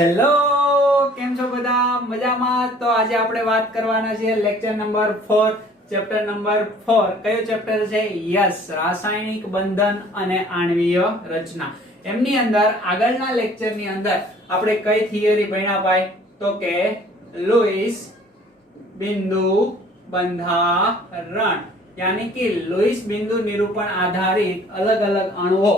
Hello, કેમ છો બધા? મજામાં? તો આજે આપણે વાત કરવાના છે લેક્ચર નંબર 4, ચેપ્ટર નંબર 4. કયો ચેપ્ટર છે? યસ, રાસાયણિક બંધન અને આણ્વીય રચના. એમની અંદર આગળના લેક્ચરની અંદર આપણે કઈ થિયરી ભણ્યા ભાઈ? તો કે લુઈસ બિંદુ બંધારણ, યાની કે લુઈસ બિંદુ નિરૂપણ આધારિત અલગ અલગ અણુઓ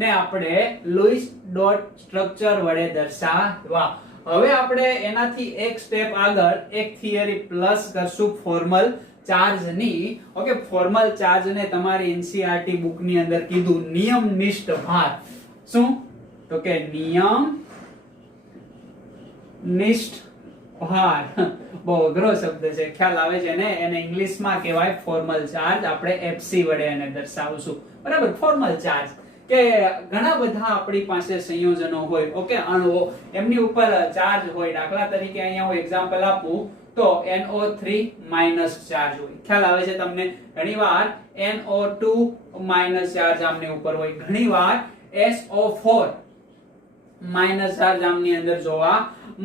ને આપણે લુઈસ ડોટ સ્ટ્રક્ચર વડે દર્શાવવા. હવે આપણે એનાથી એક સ્ટેપ આગળ એક થિયરી પ્લસ કરશું ફોર્મલ ચાર્જ ની. ઓકે, ફોર્મલ ચાર્જ ને તમારી એનસીઈઆરટી બુક ની અંદર કીધું નિયમનિષ્ઠ ભાર. શું? તો કે નિયમનિષ્ઠ ભાર. બહુ અઘરો શબ્દ છે, ખ્યાલ આવે છે ને? એને ઇંગ્લિશમાં કહેવાય ફોર્મલ ચાર્જ. આપણે એફસી વડે એને દર્શાવશું. બરાબર, ફોર્મલ ચાર્જ કે ઘણા બધા આપણી પાસે સંયોજનો હોય, ઓકે, અણુઓ, એમની ઉપર ચાર્જ હોય. દાખલા તરીકે અહીંયા હું એક્ઝામ્પલ આપું તો NO3 માઈનસ ચાર્જ હોય. ખ્યાલ આવે છે તમને? ઘણીવાર NO2 માઈનસ ચાર્જ આમની ઉપર હોય, ઘણીવાર SO4 માઈનસ ચાર્જ આમની અંદર જોવા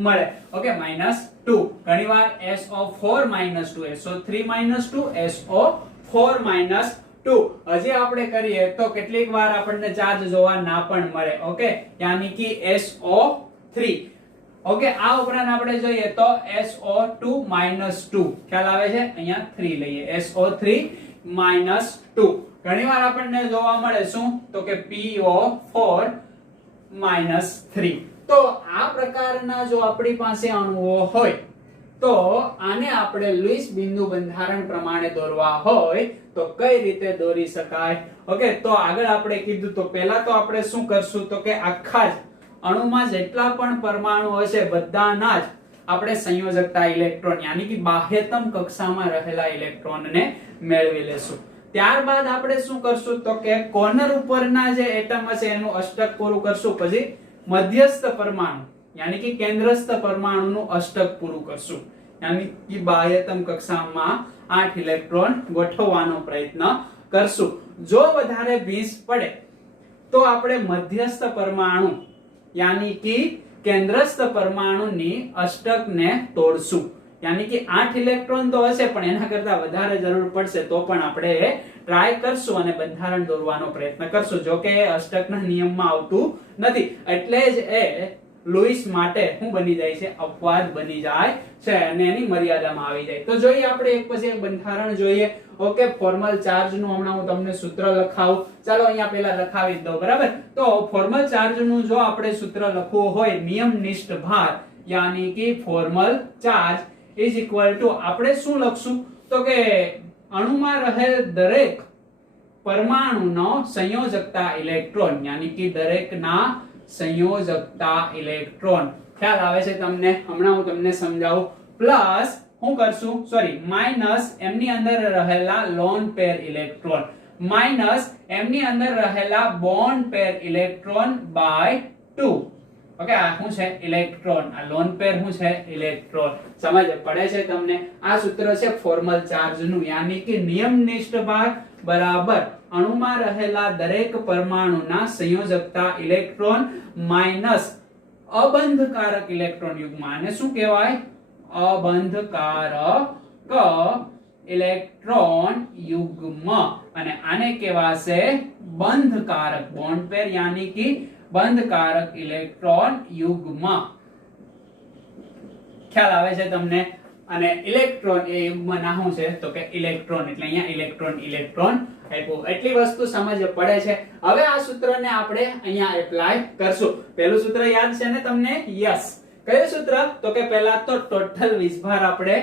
મળે. ઓકે, -2, ઘણીવાર SO4 -2, SO3 -2, SO4 -2. હજી આપણે કરીએ તો કેટલીક વાર આપણને ચાર્જ જોવા ના પણ મળે. ઓકે, યાની કે SO3. ઓકે, આ ઉપરાંત આપણે જોઈએ તો SO2 -2. ખ્યાલ આવે છે? અહીંયા 3 લઈએ, SO3 -2. ઘણીવાર આપણને જોવા મળે શું? તો કે PO4 -3. તો આ પ્રકારના જો આપણી પાસે અણુઓ હોય તો આને આપણે લુઈસ બિંદુ બંધારણ પ્રમાણે દોરવા હોય તો કઈ રીતે દોરી શકાય? ઓકે, તો આગળ આપણે કીધું તો પહેલા તો આપણે શું કરશું? તો કે આખા જ અણુમાં જેટલા પણ પરમાણુ હશે બધાના જ આપણે સંયોજકતા ઇલેક્ટ્રોન, યાની કે બાહ્યતમ કક્ષામાં રહેલા ઇલેક્ટ્રોનને મેળવી લેશું. ત્યારબાદ આપણે શું કરશું? તો કે કોર્નર ઉપરના જે એટમ હશે એનું અષ્ટક પૂરું કરશું. પછી મધ્યસ્થ પરમાણુ યાની કે કેન્દ્રસ્થ પરમાણુનું અષ્ટક પૂરું કરશું, યાની કે બાહ્યતમ કક્ષામાં 8 ઇલેક્ટ્રોન ગોઠવવાનો પ્રયત્ન કરશું. જો વધારે 20 પડે તો આપણે મધ્યસ્થ પરમાણુ યાની કે કેન્દ્રસ્થ પરમાણુની અષ્ટકને તોડશું. યાની કે 8 ઇલેક્ટ્રોન તો હશે પણ એના કરતા વધારે જરૂર પડશે તો પણ આપણે ટ્રાય કરશું અને બંધારણ દોરવાનો પ્રયત્ન કરશું. જો કે અષ્ટકના નિયમમાં આવતું નથી, એટલે જ એ લુઈસ માટે શું બની જાય છે? અપવાદ બની જાય છે અને એની મર્યાદામાં આવી જાય. તો જોઈએ આપણે એક પછી એક બંધારણ જોઈએ. ઓકે, ફોર્મલ ચાર્જ નું હમણાં હું તમને સૂત્ર લખાવું. ચાલો અહીંયા પહેલા લખાવી દઉં. બરાબર, તો ફોર્મલ ચાર્જ નું જો આપણે સૂત્ર લખવું હોય, નિયમનિષ્ઠ ભાર યાની કે formal charge is equal to, આપણે શું લખશું? તો કે અણુમાં રહેલ દરેક પરમાણુનો સંયોજકતા ઇલેક્ટ્રોન, યાની કે દરેકના સંયોજકતા ઇલેક્ટ્રોન. ખ્યાલ આવે છે તમને? હમણાં હું તમને સમજાવું. પ્લસ શું કરશું? સોરી, માઈનસ એમની અંદર રહેલા લોન પેર ઇલેક્ટ્રોન, માઈનસ એમની અંદર રહેલા bond pair electron by 2. Okay, આ શું છે? ઇલેક્ટ્રોન. આ લોન પેર શું છે? ઇલેક્ટ્રોન. સમજ પડે છે તમને? આ સૂત્ર છે ફોર્મલ ચાર્જ નું, યાની કે નિયમનિષ્ઠ ભાર બરાબર અણુમાં રહેલા દરેક પરમાણુના સંયોજકતા ઇલેક્ટ્રોન માઈનસ અબંધકારક ઇલેક્ટ્રોન યુગ્મ. આને શું કહેવાય? અબંધકારક ઇલેક્ટ્રોન યુગ્મ. અને આને કહેવાશે બંધકારક બોન્ડ પેર, યાની કે બંધકારક ઇલેક્ટ્રોન યુગ્મ. ખ્યાલ આવે છે તમને? અને ઇલેક્ટ્રોન એ યુગ્મના શું છે? તો કે ઇલેક્ટ્રોન, એટલે અહીંયા ઇલેક્ટ્રોન આપ્યું. એટલી વસ્તુ સમજ પડે છે. હવે આ સૂત્રને આપણે અહીંયા એપ્લાય કરશું. પહેલું સૂત્ર યાદ છે ને તમને? યસ. કયું સૂત્ર? તો કે પહેલા તો ટોટલ વીજભાર આપણે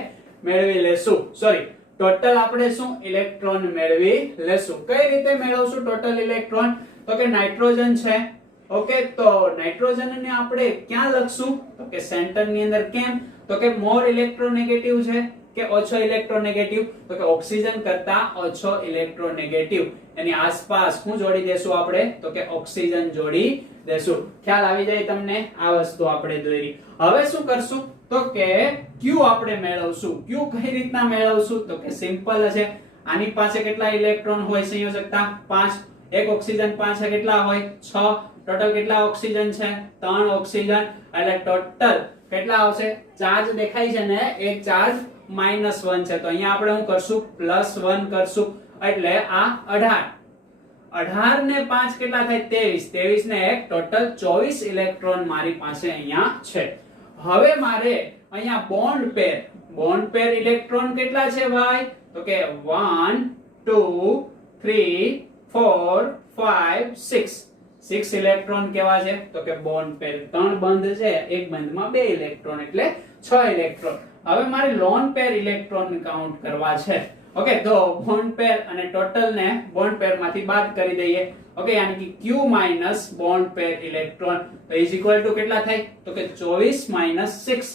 મેળવી લેશું. સોરી, ટોટલ આપણે શું? ઇલેક્ટ્રોન મેળવી લેશું. કઈ રીતે મેળવશું ટોટલ ઇલેક્ટ્રોન? તો કે નાઇટ્રોજન છે. ઓકે, તો નાઇટ્રોજન ને આપણે ક્યાં લખશું? તો કે સેન્ટર ની અંદર. કેમ? તો કે મોર ઇલેક્ટ્રોનેગેટિવ છે કે ઓછો ઇલેક્ટ્રોનેગેટિવ? તો કે ઓક્સિજન કરતા ઓછો ઇલેક્ટ્રોનેગેટિવ. એની આસપાસ શું જોડી દેશું આપણે? તો કે ઓક્સિજન જોડી દેશું. ખ્યાલ આવી જાય તમને? આ વસ્તુ આપણે દોરી. હવે શું કરશું? તો કે Q આપણે મેળવશું. Q કઈ રીતના મેળવશું? તો કે સિમ્પલ છે. આની પાસે કેટલા ઇલેક્ટ્રોન હોય સંયોજકતા? 5. એક ઓક્સિજન પાસે કેટલા હોય? 6. ટોટલ કેટલા ઓક્સિજન છે? 3 ઓક્સિજન, એટલે ટોટલ કેટલા આવશે? ચાર્જ દેખાય છે ને એ ચાર્જ -1 છે, તો અહીંયા આપણે શું કરશું? +1 કરશું, એટલે આ 18 18 ને 5 કેટલા થાય? 23 23 ને 1 ટોટલ 24 ઇલેક્ટ્રોન મારી પાસે અહીંયા છે. હવે મારે અહીંયા બોન્ડ પેર ઇલેક્ટ્રોન કેટલા છે ભાઈ? તો કે 1 2 3 4 5 6 6 ઇલેક્ટ્રોન કેવા છે? તો કે બોન્ડ પેર. 3 બંધ છે, એક બંધમાં 2 ઇલેક્ટ્રોન એટલે 6 ઇલેક્ટ્રોન. હવે મારે લોન પેર ઇલેક્ટ્રોન કાઉન્ટ કરવા છે. ઓકે, તો બોન્ડ પેર અને ટોટલ ને બોન્ડ પેર માંથી બાદ કરી દઈએ. ઓકે, યાની કે Q minus bond pair electron તો ઇઝ ઇક્વલ ટુ કેટલા થાય? તો કે 24 માઈનસ 6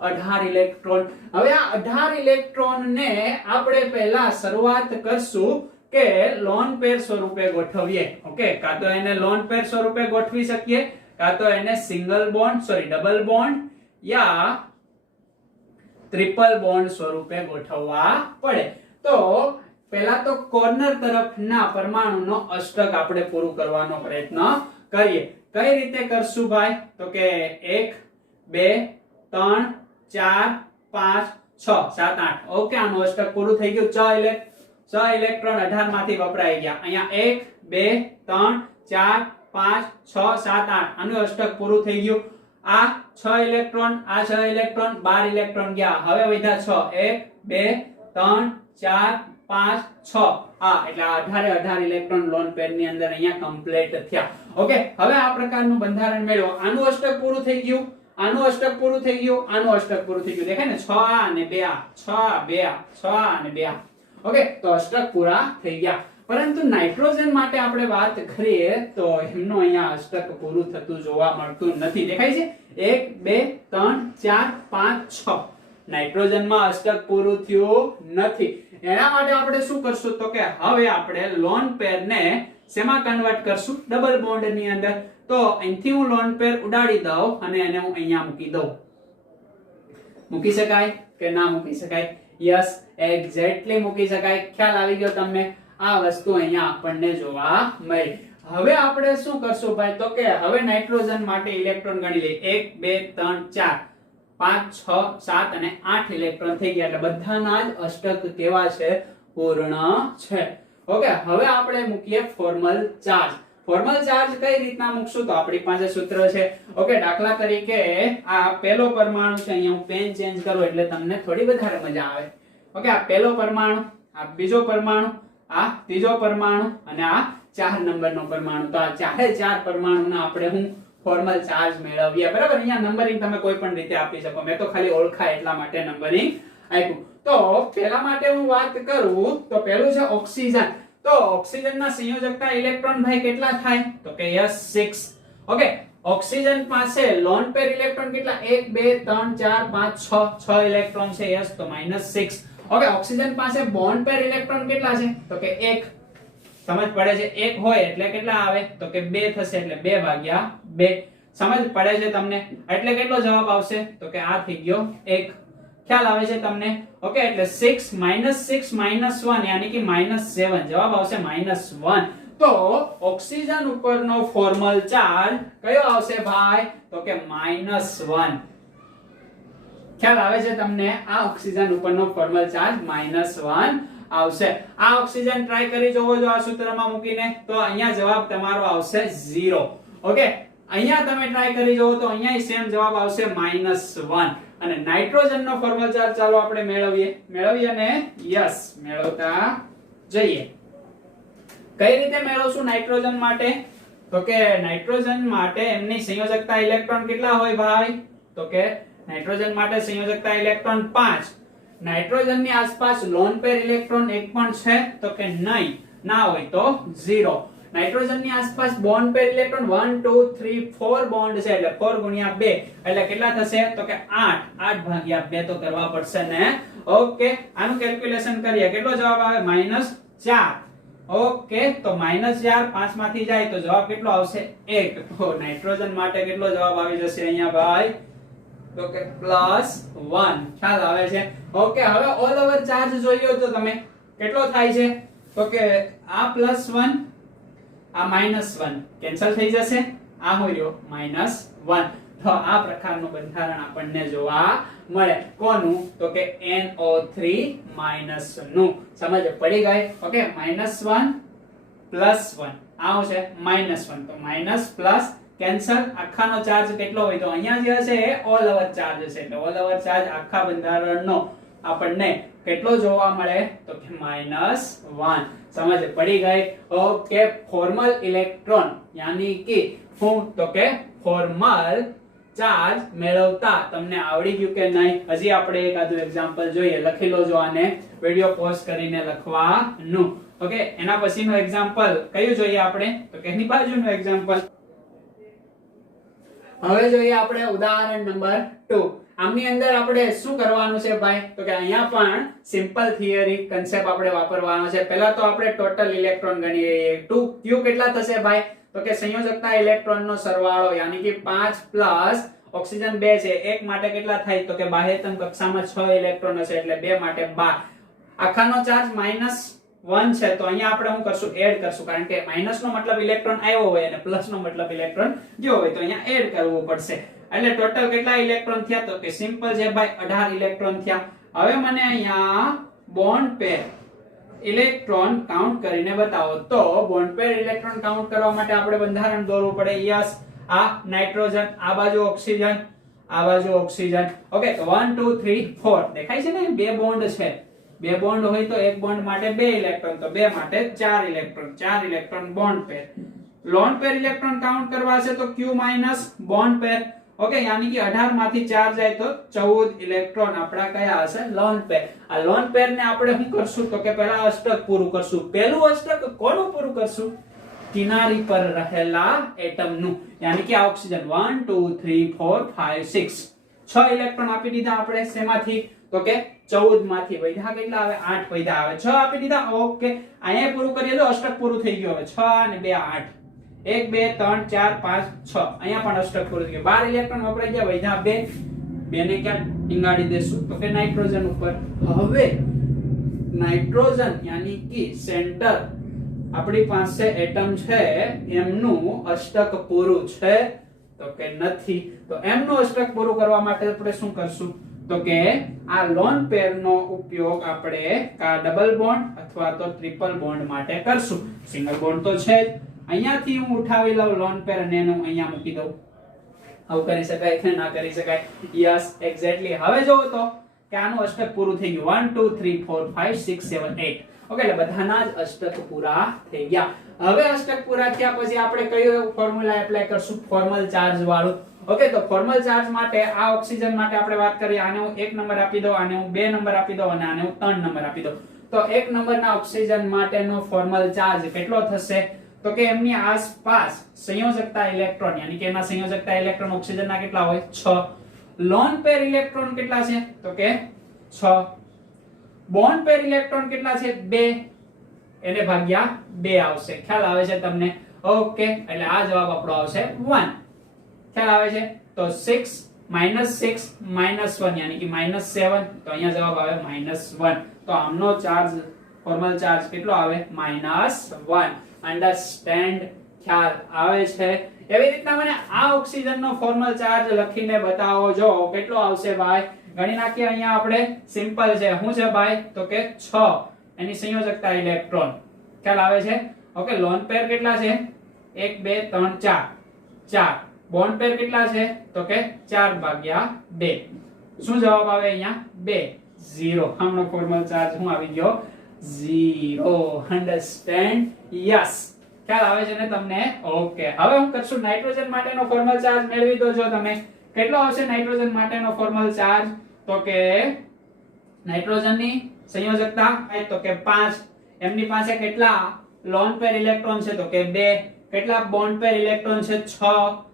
18 ઇલેક્ટ્રોન. હવે આ 18 ઇલેક્ટ્રોન ને આપણે પહેલા શરૂઆત કરશું કે લોન પેર સ્વરૂપે ગોઠવીએ. ઓકે, કાં તો એને લોન પેર સ્વરૂપે ગોઠવી શકીએ, કાં તો એને ડબલ બોન્ડ યા ટ્રિપલ બોન્ડ સ્વરૂપે ગોઠવવા પડે. તો પહેલા તો કોર્નર તરફના પરમાણુનો અષ્ટક આપણે પૂરું કરવાનો પ્રયત્ન કરીએ. કઈ રીતે કરશું ભાઈ? તો કે 1 2 3 4 5 6 7 8. ઓકે, આનું અષ્ટક પૂરું થઈ ગયું. 6 ઇલેક્ટ્રોન 18 માંથી વપરાઈ ગયા. અહીંયા 1 2 3 4 5 6 7 8 આનું અષ્ટક પૂરું થઈ ગયું. આ 6 ઇલેક્ટ્રોન, આ 6 ઇલેક્ટ્રોન, 12 ઇલેક્ટ્રોન ગયા. હવે વધ્યા 6 1 2 3 4 5 6. એટલે આ 18 ઇલેક્ટ્રોન લોન પેર ની અંદર અહીંયા કમ્પ્લીટ થયા. ઓકે, હવે આ પ્રકારનું બંધારણ મેળવો. આનું અષ્ટક પૂરું થઈ ગયું, આનું અષ્ટક પૂરું થઈ ગયું, આનું અષ્ટક પૂરું થઈ ગયું. દેખાય ને? 6 અને 2 6 2 6 અને 2. ઓકે, તો અષ્ટક પૂરા થઈ ગયા. પરંતુ નાઇટ્રોજન માટે આપણે વાત કરીએ તો એમનું અહીંયા અષ્ટક પૂરું થતું જોવા મળતું નથી. દેખાય છે? 1 2 3 4 5 6 નાઇટ્રોજનમાં અષ્ટક પૂરું થયું નથી. એના માટે આપણે શું કરશું? તો કે હવે આપણે લોન પેર ને શેમાં કન્વર્ટ કરશું? ડબલ બોન્ડ ની અંદર. તો અહીંથી હું લોન પેર ઉડાડી દઉં અને એને હું અહીંયા મૂકી દઉં. મૂકી શકાય કે ના મૂકી શકાય? યસ, એક્ઝેક્ટલી મૂકી શકાય. ખ્યાલ આવી ગયો તમને? આ વસ્તુ અહીંયા આપણને જોવા મળી. હવે આપણે શું કરશું ભાઈ? તો કે હવે નાઇટ્રોજન માટે ઇલેક્ટ્રોન ગણી લઈએ. 1 2 3 4 5 6 7 અને 8 ઇલેક્ટ્રોન થઈ ગયા. એટલે બધાના જ અષ્ટક કેવા છે? પૂર્ણ છે. ઓકે, હવે આપણે મૂકીએ ફોર્મલ ચાર્જ. ફોર્મલ ચાર્જ કઈ રીતના મૂકશું? તો આપણી પાસે સૂત્ર છે. ઓકે, દાખલા તરીકે આ પહેલો પરમાણુ છે, અહીંયા હું પેન ચેન્જ કરું એટલે તમને થોડી વધારે મજા આવે. ઓકે, આ પહેલો પરમાણુ, આ બીજો પરમાણુ, આ ત્રીજો પરમાણુ અને આ 4 નંબરનો પરમાણુ. તો આ ચારે 4 પરમાણુના આપણે હું ફોર્મલ ચાર્જ મેળવીએ. બરાબર? અહીંયા નંબરિંગ તમે કોઈ પણ રીતે આપી શકો. મેં તો ખાલી ઓળખાય એટલા માટે નંબરિંગ આપ્યું. તો પહેલા માટે હું વાત કરું તો પહેલું છે ઓક્સિજન. તો ઓક્સિજનના સંયોજકતા ઇલેક્ટ્રોન ભાઈ કેટલા થાય? તો કે યસ 6. ઓકે, ઓક્સિજન પાસે લોન પેર ઇલેક્ટ્રોન કેટલા? 1 2 3 4 5 6 ઇલેક્ટ્રોન છે. યસ, તો -6. ઓકે, ઓક્સિજન પાસે બોન્ડ પેર ઇલેક્ટ્રોન કેટલા છે? તો કે 1. સમજ પડે છે? 1 હોય એટલે કેટલા આવે? તો કે 2 થશે, એટલે 2 ભાગ્યા 2. સમજ પડે છે તમને? એટલે કેટલો જવાબ આવશે? તો કે આ થઈ ગયો 1. ખ્યાલ આવે છે તમને? ઓકે, એટલે 6 -6 -1 યાની કે -7. જવાબ આવશે -1. તો ઓક્સિજન ઉપરનો ફોર્મલ ચાર્જ કયો આવશે ભાઈ? તો કે -1. ખ્યાલ આવે છે તમને? આ ઓક્સિજન ઉપરનો ફોર્મલ ચાર્જ -1 આવશે. આ ઓક્સિજન ટ્રાય કરી જોવો જો આ સૂત્રમાં મૂકીને, તો અહીંયા જવાબ તમારો આવશે 0. ઓકે, અહીંયા તમે ટ્રાય કરી જોવો તો અહીંયા સેમ જવાબ આવશે -1. અને નાઇટ્રોજનનો ફોર્મલ ચાર્જ ચાલો આપણે મેળવીએ ને? યસ, મેળવતા જઈએ. કઈ રીતે મેળવશું નાઇટ્રોજન માટે? તો કે નાઇટ્રોજન માટે એમની સંયોજકતા ઇલેક્ટ્રોન કેટલા હોય ભાઈ? તો કે નાઇટ્રોજન માટે સંયોજકતા ઇલેક્ટ્રોન 5. નાઇટ્રોજનની આસપાસ લોન પેર ઇલેક્ટ્રોન એક પણ છે? તો કે નહીં, ના હોય તો 0. નાઇટ્રોજનની આસપાસ બોન્ડ પેર ઇલેક્ટ્રોન 1 2 3 4 બોન્ડ છે, એટલે 4 ગુણ્યા 2 એટલે કેટલા થશે? તો કે 8. 8 ભાગ્યા 2 તો કરવા પડશે ને? ઓકે, આનું કેલ્ક્યુલેશન કરીએ. કેટલો જવાબ આવે? -4. ઓકે, તો -4 5 માંથી જાય તો જવાબ કેટલો આવશે? 1. તો નાઇટ્રોજન માટે કેટલો જવાબ આવી જશે અહીંયા ભાઈ? તો કે +1. ખ્યાલ આવે છે? ઓકે, હવે ઓલ ઓવર ચાર્જ જોઈએ તો તમે કેટલો થાય છે? તો કે આ +1, આ -1 કેન્સલ થઈ જશે, આ હોય રહ્યો -1. તો આ પ્રકારનું બંધારણ આપણને જોવા મળે. કોનું? તો કે NO3- નું. સમજ પડી ગઈ? ઓકે, -1 + 1 આવો છે -1, તો માઈનસ પ્લસ કેન્સલ. આખાનો ચાર્જ કેટલો હોય? તો અહીંયા જે હશે એ ઓલ ઓવર ચાર્જ હશે, એટલે ઓલ ઓવર ચાર્જ આખા બંધારણનો આપણને કેટલો જોવા મળે? તો કે -1. સમજ પડી ગઈ? ઓકે, ફોર્મલ ઇલેક્ટ્રોન યાની કે શું? તો કે ફોર્મલ ચાર્જ મેળવતા તમને આવડી ગયું કે નહીં? હજી આપણે એક આદુ એક્ઝામ્પલ જોઈએ. લખી લો જો આને, વિડિયો પોઝ કરીને લખવાનું. ઓકે, એના પછીનું એક્ઝામ્પલ કયું જોઈએ આપણે? તો કે એની બાજુનું એક્ઝામ્પલ. હવે જોઈએ આપણે ઉદાહરણ નંબર 2. આમની અંદર આપણે શું કરવાનું છે ભાઈ? તો કે અહીંયા પણ સિમ્પલ થિયરી કન્સેપ્ટ આપણે વાપરવાનો છે. પહેલા તો આપણે ટોટલ ઇલેક્ટ્રોન ગણી લઈએ. 2q કેટલા થશે ભાઈ? તો કે સંયોજકતા ઇલેક્ટ્રોનનો સરવાળો યાની કે 5 પ્લસ ઓક્સિજન 2 છે, 1 માટે કેટલા થાય? તો કે બાહ્યતમ કક્ષામાં 6 ઇલેક્ટ્રોન હશે, એટલે 2 માટે 12. આખાનો ચાર્જ -1 છે, તો અહીંયા આપણે શું કરશું? એડ કરશું, કારણ કે માઈનસ નો મતલબ ઇલેક્ટ્રોન આવ્યો હોય અને પ્લસ નો મતલબ ઇલેક્ટ્રોન ગયો હોય, તો અહીંયા એડ કરવું પડશે. એટલે ટોટલ કેટલા ઇલેક્ટ્રોન થયા? તો કે સિમ્પલ છે ભાઈ, 18 ઇલેક્ટ્રોન થયા. હવે મને અહીંયા બોન્ડ પેર ઇલેક્ટ્રોન કાઉન્ટ કરીને બતાવો. તો બોન્ડ પેર ઇલેક્ટ્રોન કાઉન્ટ કરવા માટે આપણે બંધારણ દોરવું પડે. યસ, આ નાઇટ્રોજન, આ બાજુ ઓક્સિજન, આ બાજુ ઓક્સિજન. ઓકે, તો 1 2 3 4 દેખાય છે ને? બે બોન્ડ છે. બે બોન્ડ હોય તો એક બોન્ડ માટે 2 ઇલેક્ટ્રોન, તો 2 માટે 4 ઇલેક્ટ્રોન. 4 ઇલેક્ટ્રોન બોન્ડ પેર. લોન પેર ઇલેક્ટ્રોન કાઉન્ટ કરવા છે તો q - બોન્ડ પેર. ઓકે, યાની કે 18 માંથી 4 જાય તો 14 ઇલેક્ટ્રોન આપડા કયા હશે? Lone pair. આ લોન પેર ને આપણે શું કરશું? તો કે પહેલા અષ્ટક પૂરું કરશું. પહેલું અષ્ટક કોનું પૂરું કરશું? કિનારી પર રહેલા એટમ નું, યાની કે આ ઓક્સિજન 1 2 3 4 5 6 6 ઇલેક્ટ્રોન આપી દીધા આપણે. શેમાંથી? તો કે 14 માંથી. વધ્યા કેટલા આવે? 8 વધ્યા આવે. 6 આપી દીધા. ઓકે, અહીંયા પૂરું કરીએ તો અષ્ટક પૂરું થઈ ગયું. હવે 6 અને 2 8, 1 2 3 4 5 6, અહીંયા પણ અષ્ટક પૂરું થઈ ગયું. 12 ઇલેક્ટ્રોન વપરાઈ ગયા. વધ્યા 2. 2 ને ક્યાં ટીંગાડી દેશું? તો કે નાઇટ્રોજન ઉપર. હવે નાઇટ્રોજન યાની કે સેન્ટર આપણી પાસે એટમ છે, એમનું અષ્ટક પૂરું છે? તો કે નથી. તો એમનું અષ્ટક પૂરું કરવા માટે આપણે શું કરશું? તો કે આ લોન પેર નો ઉપયોગ આપણે ડબલ બોન્ડ અથવા તો ટ્રિપલ બોન્ડ માટે કરશું. સિંગલ બોન્ડ તો છે જ. અહીંયાથી હું ઉઠાવી લઉં લોન પેર અને એનું અહીંયા મૂકી દઉં. આવું કરી શકાય કે ના કરી શકાય? Yes, exactly. હવે જોવો તો કે આનું અષ્ટક પૂરું થઈ ગયું. 1 2 3 4 5 6 7 8. ઓકે, એટલે બધાના જ અષ્ટક પૂરા થઈ ગયા. હવે અષ્ટક પૂરા થયા પછી આપણે કયો ફોર્મ્યુલા એપ્લાય કરશું? ફોર્મલ ચાર્જ વાળું. ઓકે, તો ફોર્મલ ચાર્જ માટે આ ઓક્સિજન માટે આપણે વાત કરીએ. આને હું 1 નંબર આપી દઉં, આને હું 2 નંબર આપી દઉં અને આને હું 3 નંબર આપી દઉં. તો 1 નંબરના ઓક્સિજન માટેનો ફોર્મલ ચાર્જ કેટલો થશે? તો કે એમની આસપાસ સંયોજકતા ઇલેક્ટ્રોન યાની કે એના સંયોજકતા ઇલેક્ટ્રોન ઓક્સિજનના કેટલા હોય? 6. લોન પેર ઇલેક્ટ્રોન કેટલા છે? તો કે 6. બોન્ડ પેર ઇલેક્ટ્રોન કેટલા છે? 2. એને ભાગ્યા 2 આવશે. ખ્યાલ આવે છે તમને? ઓકે, એટલે આ જવાબ આપણો આવશે 1. ખ્યાલ આવે છે? તો 6 -6 -1 યાની કે -7, તો અહીંયા જવાબ આવે -1. તો આમનો ચાર્જ ફોર્મલ ચાર્જ કેટલો આવે? -1. અન્ડરસ્ટેન્ડ? ખ્યાલ આવે છે? એવી રીતના મને આ ઓક્સિજન નો ફોર્મલ ચાર્જ લખીને બતાવો. જો કેટલો આવશે ભાઈ? ગણી નાખીએ. અહીંયા આપણે સિમ્પલ છે. શું છે ભાઈ? તો કે 6 એની સંયોજકતા ઇલેક્ટ્રોન. ખ્યાલ આવે છે? ઓકે, લોન પેર કેટલા છે? 1 2 3 4 4. બોન્ડ પેર કેટલા છે? તો કે 4 ભાગ્યા 2. શું જવાબ આવે અહીંયા? 2 0. આમનો ફોર્મલ ચાર્જ શું આવી ગયો? 0. અન્ડરસ્ટેન્ડ? યસ. ખ્યાલ આવે છે ને તમને? ઓકે, હવે હું કરશું નાઇટ્રોજન માટેનો ફોર્મલ ચાર્જ મેળવી દો. જો તમે કેટલો આવશે નાઇટ્રોજન માટેનો ફોર્મલ ચાર્જ? તો કે નાઇટ્રોજનની સંયોજકતા તો કે 5. એમની પાસે કેટલા લોન પેર ઇલેક્ટ્રોન છે? તો કે 2. કેટલા બોન્ડ પેર ઇલેક્ટ્રોન છે? 6.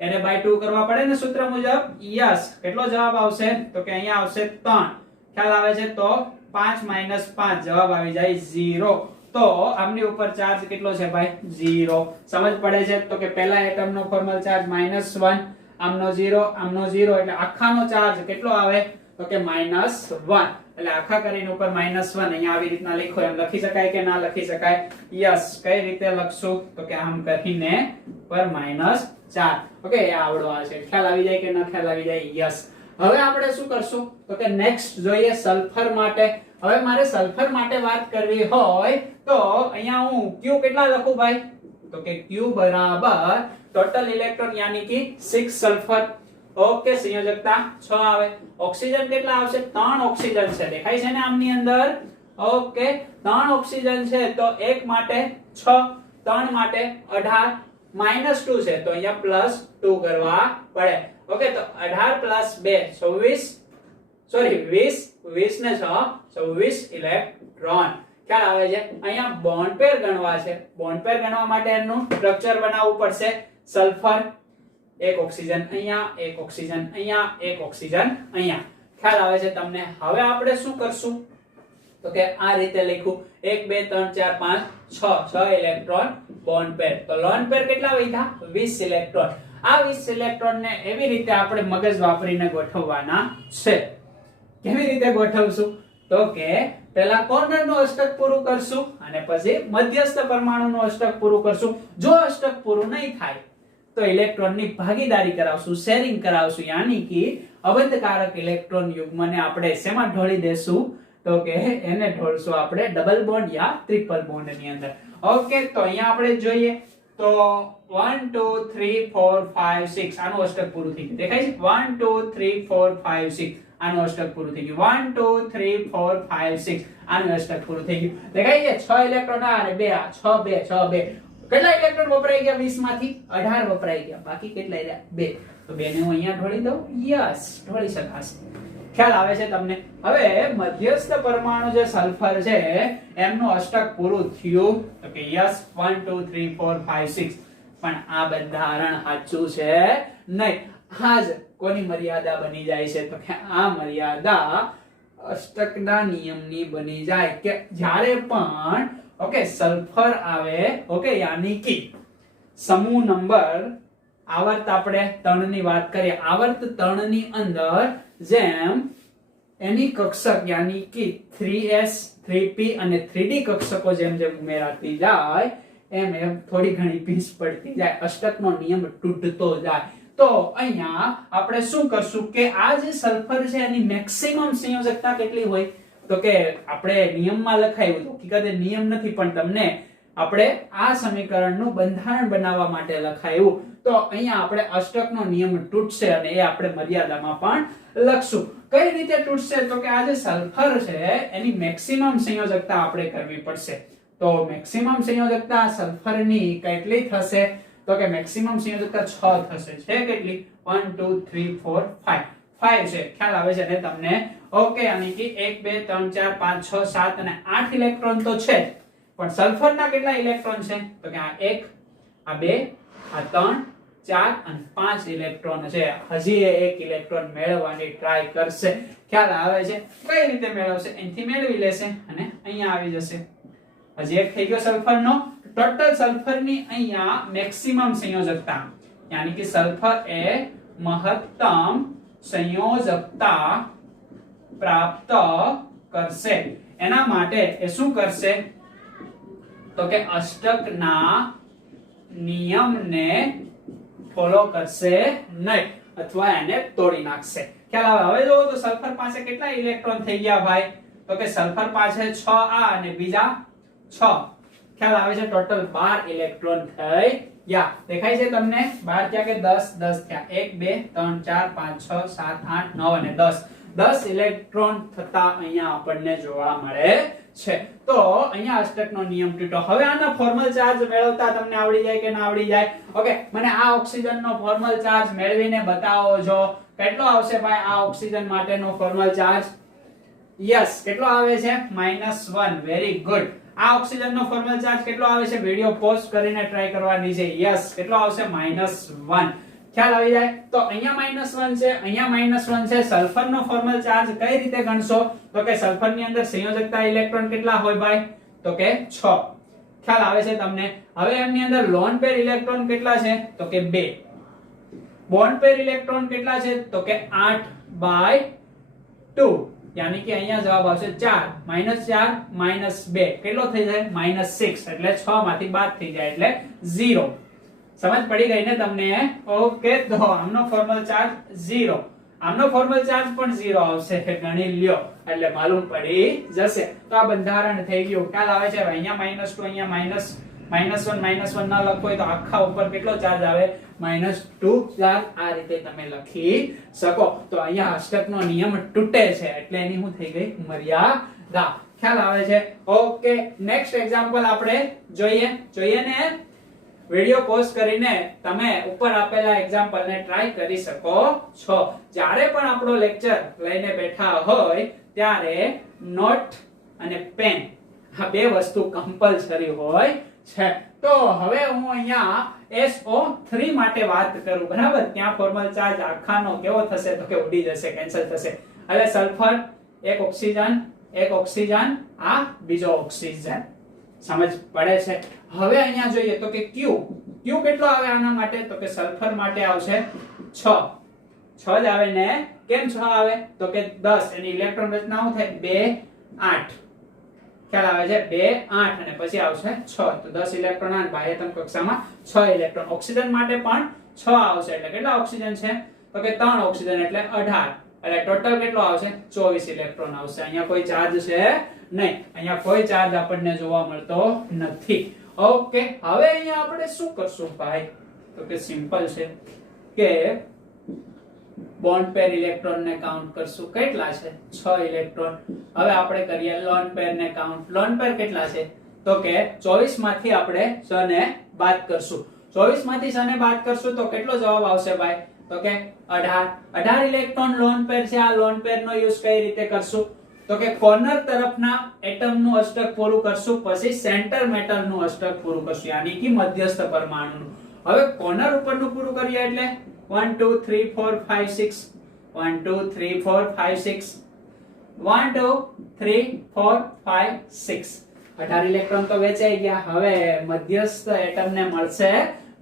એને બાય 2 કરવા પડે ને સૂત્ર મુજબ? યસ. કેટલો જવાબ આવશે? તો કે અહીંયા આવશે 3. ખ્યાલ આવે છે? તો 5 - 5 જવાબ આવી જાય 0. તો આમની ઉપર ચાર્જ કેટલો છે ભાઈ? 0. સમજ પડે છે? તો કે પહેલા એટમ નો ફોર્મલ ચાર્જ -1, આમનો 0, આમનો 0, એટલે આખાનો ચાર્જ કેટલો આવે? તો કે -1, એટલે આખા કરીને ઉપર -1 અહીંયા આવી રીતના લખો, એમ લખી શકાય કે ના લખી શકાય? યસ. કઈ રીતે લખશું? તો કે આમ કરીને પર -4. ઓકે, એ આવડો આ છે. ખ્યાલ આવી જાય કે ન ખ્યાલ આવી જાય? યસ. હવે આપણે શું કરશું? તો કે નેક્સ્ટ જોઈએ સલ્ફર માટે. હવે મારે સલ્ફર માટે વાત કરવી હોય તો અહીંયા હું Q કેટલા લખું ભાઈ? તો કે Q બરાબર ટોટલ ઇલેક્ટ્રોન યાની કે 6 સલ્ફર. ઓકે, સંયોજકતા 6 આવે. ઓક્સિજન કેટલા આવશે? 3 ઓક્સિજન છે, દેખાય છે ને આમની અંદર? ઓકે, 3 ઓક્સિજન છે તો 1 માટે 6, 3 માટે 18, -2 છે તો અહીંયા +2 કરવા પડે. ઓકે, તો 18 + 2 26, સોરી 20 ને 6 26 ઇલેક્ટ્રોન. ખ્યાલ આવે છે? અહીંયા બોન્ડ પેર ગણવા છે. બોન્ડ પેર ગણવા માટે એનું સ્ટ્રક્ચર બનાવવું પડશે. સલ્ફર, એક ઓક્સિજન અહીંયા, એક ઓક્સિજન અહીંયા, એક ઓક્સિજન અહીંયા. ખ્યાલ આવે છે તમને? હવે આપણે શું કરશું? તો કે આ રીતે લખ્યું 1 2 3 4 5 6 ઇલેક્ટ્રોન બોન્ડ પેર. તો લોન પેર કેટલા વધ્યા? 20 ઇલેક્ટ્રોન. આ 20 ઇલેક્ટ્રોન ને એવી રીતે આપણે મગજ વાપરીને ગોઠવવાના છે. કેવી રીતે ગોઠવશું? તો કે પહેલા કોર્નર નું અષ્ટક પૂરું કરશું અને પછી મધ્યસ્થ પરમાણુનું અષ્ટક પૂરું કરશું. જો અષ્ટક પૂરું નહીં થાય તો ઇલેક્ટ્રોનની ભાગીદારી કરાવશું, શેરિંગ કરાવશું, યાની કે અબંધકારક ઇલેક્ટ્રોન યુગ્મને આપણે શેમાં ઢોળી દેશું? તો કે એને ઢોળશું આપણે ડબલ બોન્ડ યા ટ્રિપલ બોન્ડ ની અંદર. ઓકે, તો અહીંયા આપણે જોઈએ તો 1 2 3 4 5 6 આનું અષ્ટક પૂરું થઈ ગયું. દેખાય છે? 1 2 3 4 5 6 આનું અષ્ટક પૂરું થઈ ગયું. 1 2 3 4 5 6 આનું અષ્ટક પૂરું થઈ ગયું. દેખાય છે? 6 ઇલેક્ટ્રોન આ અને 2 આ 6 2 6 2. કેટલા ઇલેક્ટ્રોન વપરાઈ ગયા? 20 માંથી 18 વપરાઈ ગયા. બાકી કેટલા રહ્યા? 2. તો 2 ને હું અહીંયા ઢોળી દઉં. યસ, ઢોળી શકાશે. ખ્યાલ આવે છે તમને? હવે મધ્યસ્થ પરમાણુ જે સલ્ફર છે એમનું અષ્ટક પૂરું થયું. તો કે યસ 1 2 3 4 5 6. પણ આ બંધારણ સાચું છે નહીં. આ જ કોની મર્યાદા બની જાય છે? તો કે આ મર્યાદા અષ્ટકના નિયમની બની જાય કે જ્યારે પણ ઓકે સલ્ફર આવે, ઓકે, યાની કે સમૂહ નંબર આવર્ત આપણે 3 ની વાત કરીએ. આવર્ત 3 ની અંદર જેમ એની કક્ષક યાની કે 3s 3p અને 3d કક્ષકો જેમ જેમ ઉમેરાતી જાય એમ એમ થોડી ઘણી પીસ પડતી જાય, અષ્ટકનો નિયમ તૂટતો જાય. તો અહીંયા આપણે શું કરશું કે આ જે સલ્ફર છે એની મેક્સિમમ સંયોજકતા કેટલી હોય? તો કે આપણે નિયમમાં લખાયું, હકીકતે નિયમ નથી પણ તમને આપણે આ સમીકરણનું બંધારણ બનાવવા માટે લખાયું. તો અહીંયા આપણે અષ્ટકનો નિયમ તૂટશે અને એ આપણે મર્યાદામાં પણ લખશું. કઈ રીતે તૂટશે? તો કે આ જે સલ્ફર છે એની મેક્સિમમ સંયોજકતા આપણે કરવી પડશે. તો મેક્સિમમ સંયોજકતા સલ્ફરની કેટલી થશે? તો કે મેક્સિમમ સંયોજકતા 6 થશે. છે કેટલી? 1 2 3 4 5. 5 છે. ખ્યાલ આવે છે ને તમને? ઓકે, યાની કે 1 2 3 4 5 6 7 અને 8 ઇલેક્ટ્રોન તો છે પણ સલ્ફરના કેટલા ઇલેક્ટ્રોન છે? તો કે આ 1 આ 2 આ 3 4 અને 5 ઇલેક્ટ્રોન છે. હજી એક ઇલેક્ટ્રોન મેળવવાની ટ્રાય કરશે. ખ્યાલ આવે છે? કઈ રીતે મેળવશે? અહીંથી મેળવી લેશે અને અહીંયા આવી જશે. હજી એક થઈ ગયો સલ્ફરનો. ટોટલ સલ્ફરની અહીંયા મેક્સિમમ સંયોજકતા યાની કે સલ્ફર એ મહત્તમ સંયોજકતા પ્રાપ્ત કરશે. એના માટે એ શું કરશે? તો કે અષ્ટકના નિયમને ફોલો કરશે નહીં અથવા એને તોડી નાખશે. ખ્યાલ આવે? હવે જોવો તો સલ્ફર પાસે કેટલા ઇલેક્ટ્રોન થઈ ગયા ભાઈ? તો કે સલ્ફર પાસે 6 આ અને બીજા 6. ખ્યાલ આવે છે? ટોટલ 12 ઇલેક્ટ્રોન થઈ ગયા. દેખાય છે તમને? 12 થયા કે 10? 10 થયા. 1 2 3 4 5 6 7 8 9 અને 10. 10 ઇલેક્ટ્રોન થતા અહીંયા આપણને જોવા મળે છે. તો અહીંયા અષ્ટકનો નિયમ તૂટ્યો. હવે આનો ફોર્મલ ચાર્જ મેળવતા તમને આવડી જાય કે ના આવડી જાય? ઓકે, મને આ ઓક્સિજનનો ફોર્મલ ચાર્જ મેળવીને બતાવો છો. કેટલો આવશે ભાઈ આ ઓક્સિજન માટેનો ફોર્મલ ચાર્જ? યસ, કેટલો આવે છે? -1. Very good. આ ઓક્સિજનનો ફોર્મલ ચાર્જ કેટલો આવે છે? વિડિયો પોઝ કરીને ટ્રાય કરવાની છે. યસ, કેટલો આવશે? -1. ખ્યાલ આવી જાય? તો અહીંયા -1 છે, અહીંયા -1 છે. સલ્ફરનો ફોર્મલ ચાર્જ કઈ રીતે ગણશો? તો કે સલ્ફરની અંદર સંયોજકતા ઇલેક્ટ્રોન કેટલા હોય ભાઈ? તો કે 6. ખ્યાલ આવે છે તમને? હવે એમની અંદર લોન પેર ઇલેક્ટ્રોન કેટલા છે? તો કે 2. બોન્ડ પેર ઇલેક્ટ્રોન કેટલા છે? તો કે 8/2 2 यानी कि અહીંયા જવાબ આવશે 4 -4 -2 કેટલો થઈ જાય -6 એટલે 6 માંથી બાદ થઈ જાય એટલે 0 સમજ પડી ગઈ ને તમને ઓકે તો આમનો ફોર્મલ ચાર્જ 0 આમનો ફોર્મલ ચાર્જ પણ 0 આવશે ગણી લ્યો એટલે માલુમ પડી જશે તો આ બંધારણ થઈ ગયું ખ્યાલ આવે છે અહીંયા -2 અહીંયા -1 ના લખો હોય તો આખા ઉપર કેટલો ચાર્જ આવે -2 ચાર્જ આ રીતે તમે લખી શકો તો અહીંયા અષ્ટકનો નિયમ તૂટે છે એટલે એની શું થઈ ગઈ મર્યાદા ખ્યાલ આવે છે ઓકે નેક્સ્ટ એક્ઝામ્પલ આપણે જોઈએ ને વિડિયો પોઝ કરીને તમે ઉપર આપેલા એક્ઝામ્પલ ને ટ્રાય કરી શકો છો જ્યારે પણ આપણો લેક્ચર લઈને બેઠા હોય ત્યારે નોટ અને પેન આ બે વસ્તુ કમ્પલસરી હોય છે તો હવે હું અહીંયા SO3 માટે વાત કરું બરાબર ત્યાં ફોર્મલ ચાર્જ આખાનો કેવો થશે તો કે ઉડી જશે કેન્સલ થશે એટલે સલ્ફર એક ઓક્સિજન આ બીજો ઓક્સિજન સમજ પડે છે હવે અહીંયા જોઈએ તો કે Q કેટલો આવે આના માટે તો કે સલ્ફર માટે આવશે 6 જ આવે ને કેમ 6 આવે તો કે 10 એની ઇલેક્ટ્રોન રચના શું થાય 2 8 ખ્યાલ આવે છે 2 8 અને પછી આવશે 6 તો 10 ઇલેક્ટ્રોન આ બાહ્યતમ કક્ષામાં 6 ઇલેક્ટ્રોન ઓક્સિજન માટે પણ 6 આવશે એટલે કેટલા ઓક્સિજન છે તો કે 3 ઓક્સિજન એટલે 18 એટલે ટોટલ કેટલો આવશે 24 ઇલેક્ટ્રોન આવશે અહીંયા કોઈ ચાર્જ છે નહીં અહીંયા કોઈ ચાર્જ આપણને જોવા મળતો નથી ઓકે હવે અહીંયા આપણે શું કરશું ભાઈ તો કે સિમ્પલ છે કે બોન્ડ પેર ઇલેક્ટ્રોન ને કાઉન્ટ કરશું કેટલા છે 6 ઇલેક્ટ્રોન હવે આપણે કરીએ લોન પેર ને કાઉન્ટ લોન પેર કેટલા છે તો કે 24 માંથી આપણે 6 ને બાદ કરશું 24 માંથી 6 ને બાદ કરશું તો કેટલો જવાબ આવશે ભાઈ તો કે 18 ઇલેક્ટ્રોન લોન પેર છે આ લોન પેર નો યુઝ કઈ રીતે કરશું તો કે કોર્નર તરફના એટમ નું અષ્ટક પૂરું કરશું પછી સેન્ટર મેટલ નું અષ્ટક પૂરું કરશું યાની કે મધ્યસ્થ પરમાણુનું હવે કોર્નર ઉપરનું પૂરું કરીએ એટલે 1 2 3 4 5 6 1 2 3 4 5 6 1 2 3 4 5 6 18 ઇલેક્ટ્રોન તો વેચાઈ ગયા હવે મધ્યસ્થ એટમ ને મળશે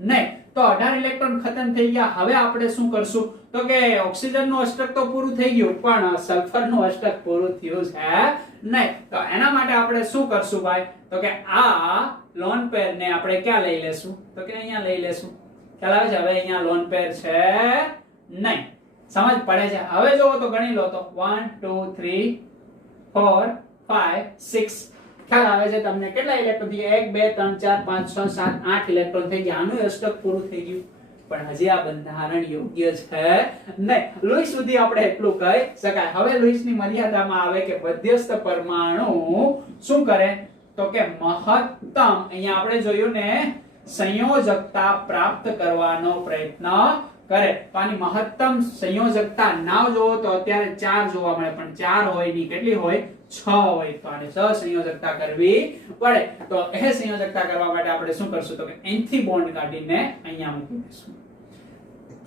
નહીં તો 18 ઇલેક્ટ્રોન ખતમ થઈ ગયા હવે આપણે શું કરશું તો કે ઓક્સિજન નું અષ્ટક તો પૂરું થઈ ગયું પણ સલ્ફર નું અષ્ટક પૂરું થયું છે નહીં તો એના માટે આપણે શું કરશું ભાઈ તો કે આ લોન પેર ને આપણે ક્યાં લઈ લેશું તો કે અહીંયા લઈ લેશું ખ્યાલ આવે છે હવે અહીંયા લોન પેર છે નહીં સમજ પડે છે હવે જોવો તો ગણી લો તો 1 2 3 4 5 6 ખ્યાલ આવે છે તમને કેટલા ઇલેક્ટ્રોન થઈ ગયા 1 2 3 4 5 6 7 8 ઇલેક્ટ્રોન થઈ ગયા આનું અષ્ટક પૂરું થઈ ગયું પણ હજી આ બંધારણ યોગ્ય છે નહીં લુઈસ સુધી આપણે એટલું કહી શકાય હવે લુઈસની મર્યાદામાં આવે કે મધ્યસ્થ પરમાણુ શું કરે તો કે મહત્તમ અહીંયા આપણે જોયું ને સંયોજકતા પ્રાપ્ત કરવાનો પ્રયત્ન કરે તો આની મહત્તમ સંયોજકતા નાવ જોવો તો અત્યારે 4 જોવા મળે પણ 4 હોય ની કેટલી હોય 6 હોય તો આને સહસંયોજકતા કરવી પડે તો એ સંયોજકતા કરવા માટે આપણે શું કરશું તો કે અહીંથી બોન્ડ કાઢીને અહીંયા મૂકી દઈશું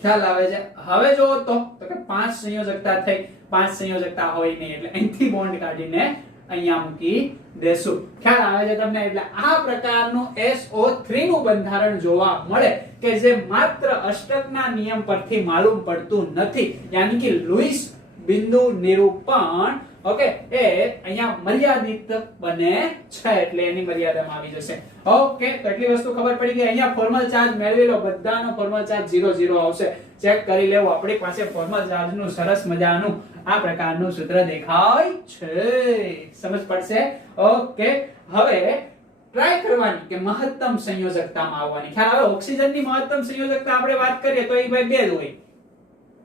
ખ્યાલ આવે છે હવે જોવો તો કે 5 સંયોજકતા થઈ 5 સંયોજકતા હોય નહીં એટલે અહીંથી બોન્ડ કાઢીને અહીંયા મૂકી દેશું ખ્યાલ આવે છે તમને એટલે આ પ્રકારનું SO3 નું બંધારણ જોવા મળે કે જે માત્ર અષ્ટકના નિયમ પરથી માલુમ પડતું નથી યાની કે લુઈસ બિંદુ નિરૂપણ ઓકે એ અહીંયા મર્યાદિત બને છે એટલે એની મર્યાદામાં આવી જશે ઓકે તો એટલી વસ્તુ ખબર પડી ગઈ અહીંયા ફોર્મલ ચાર્જ મેળવી લો બધાનો ફોર્મલ ચાર્જ 0 0 આવશે ચેક કરી લેવો આપણી પાસે ફોર્મલ ચાર્જ નું સરસ મજાનું આ પ્રકારનું સૂત્ર દેખાય છે સમજ પડશે ઓકે હવે ટ્રાય કરવાની કે મહત્તમ સંયોજકતામાં આવવાની ખ્યાલ આવે ઓક્સિજનની મહત્તમ સંયોજકતા આપણે વાત કરીએ તો એ ભાઈ 2 જ હોય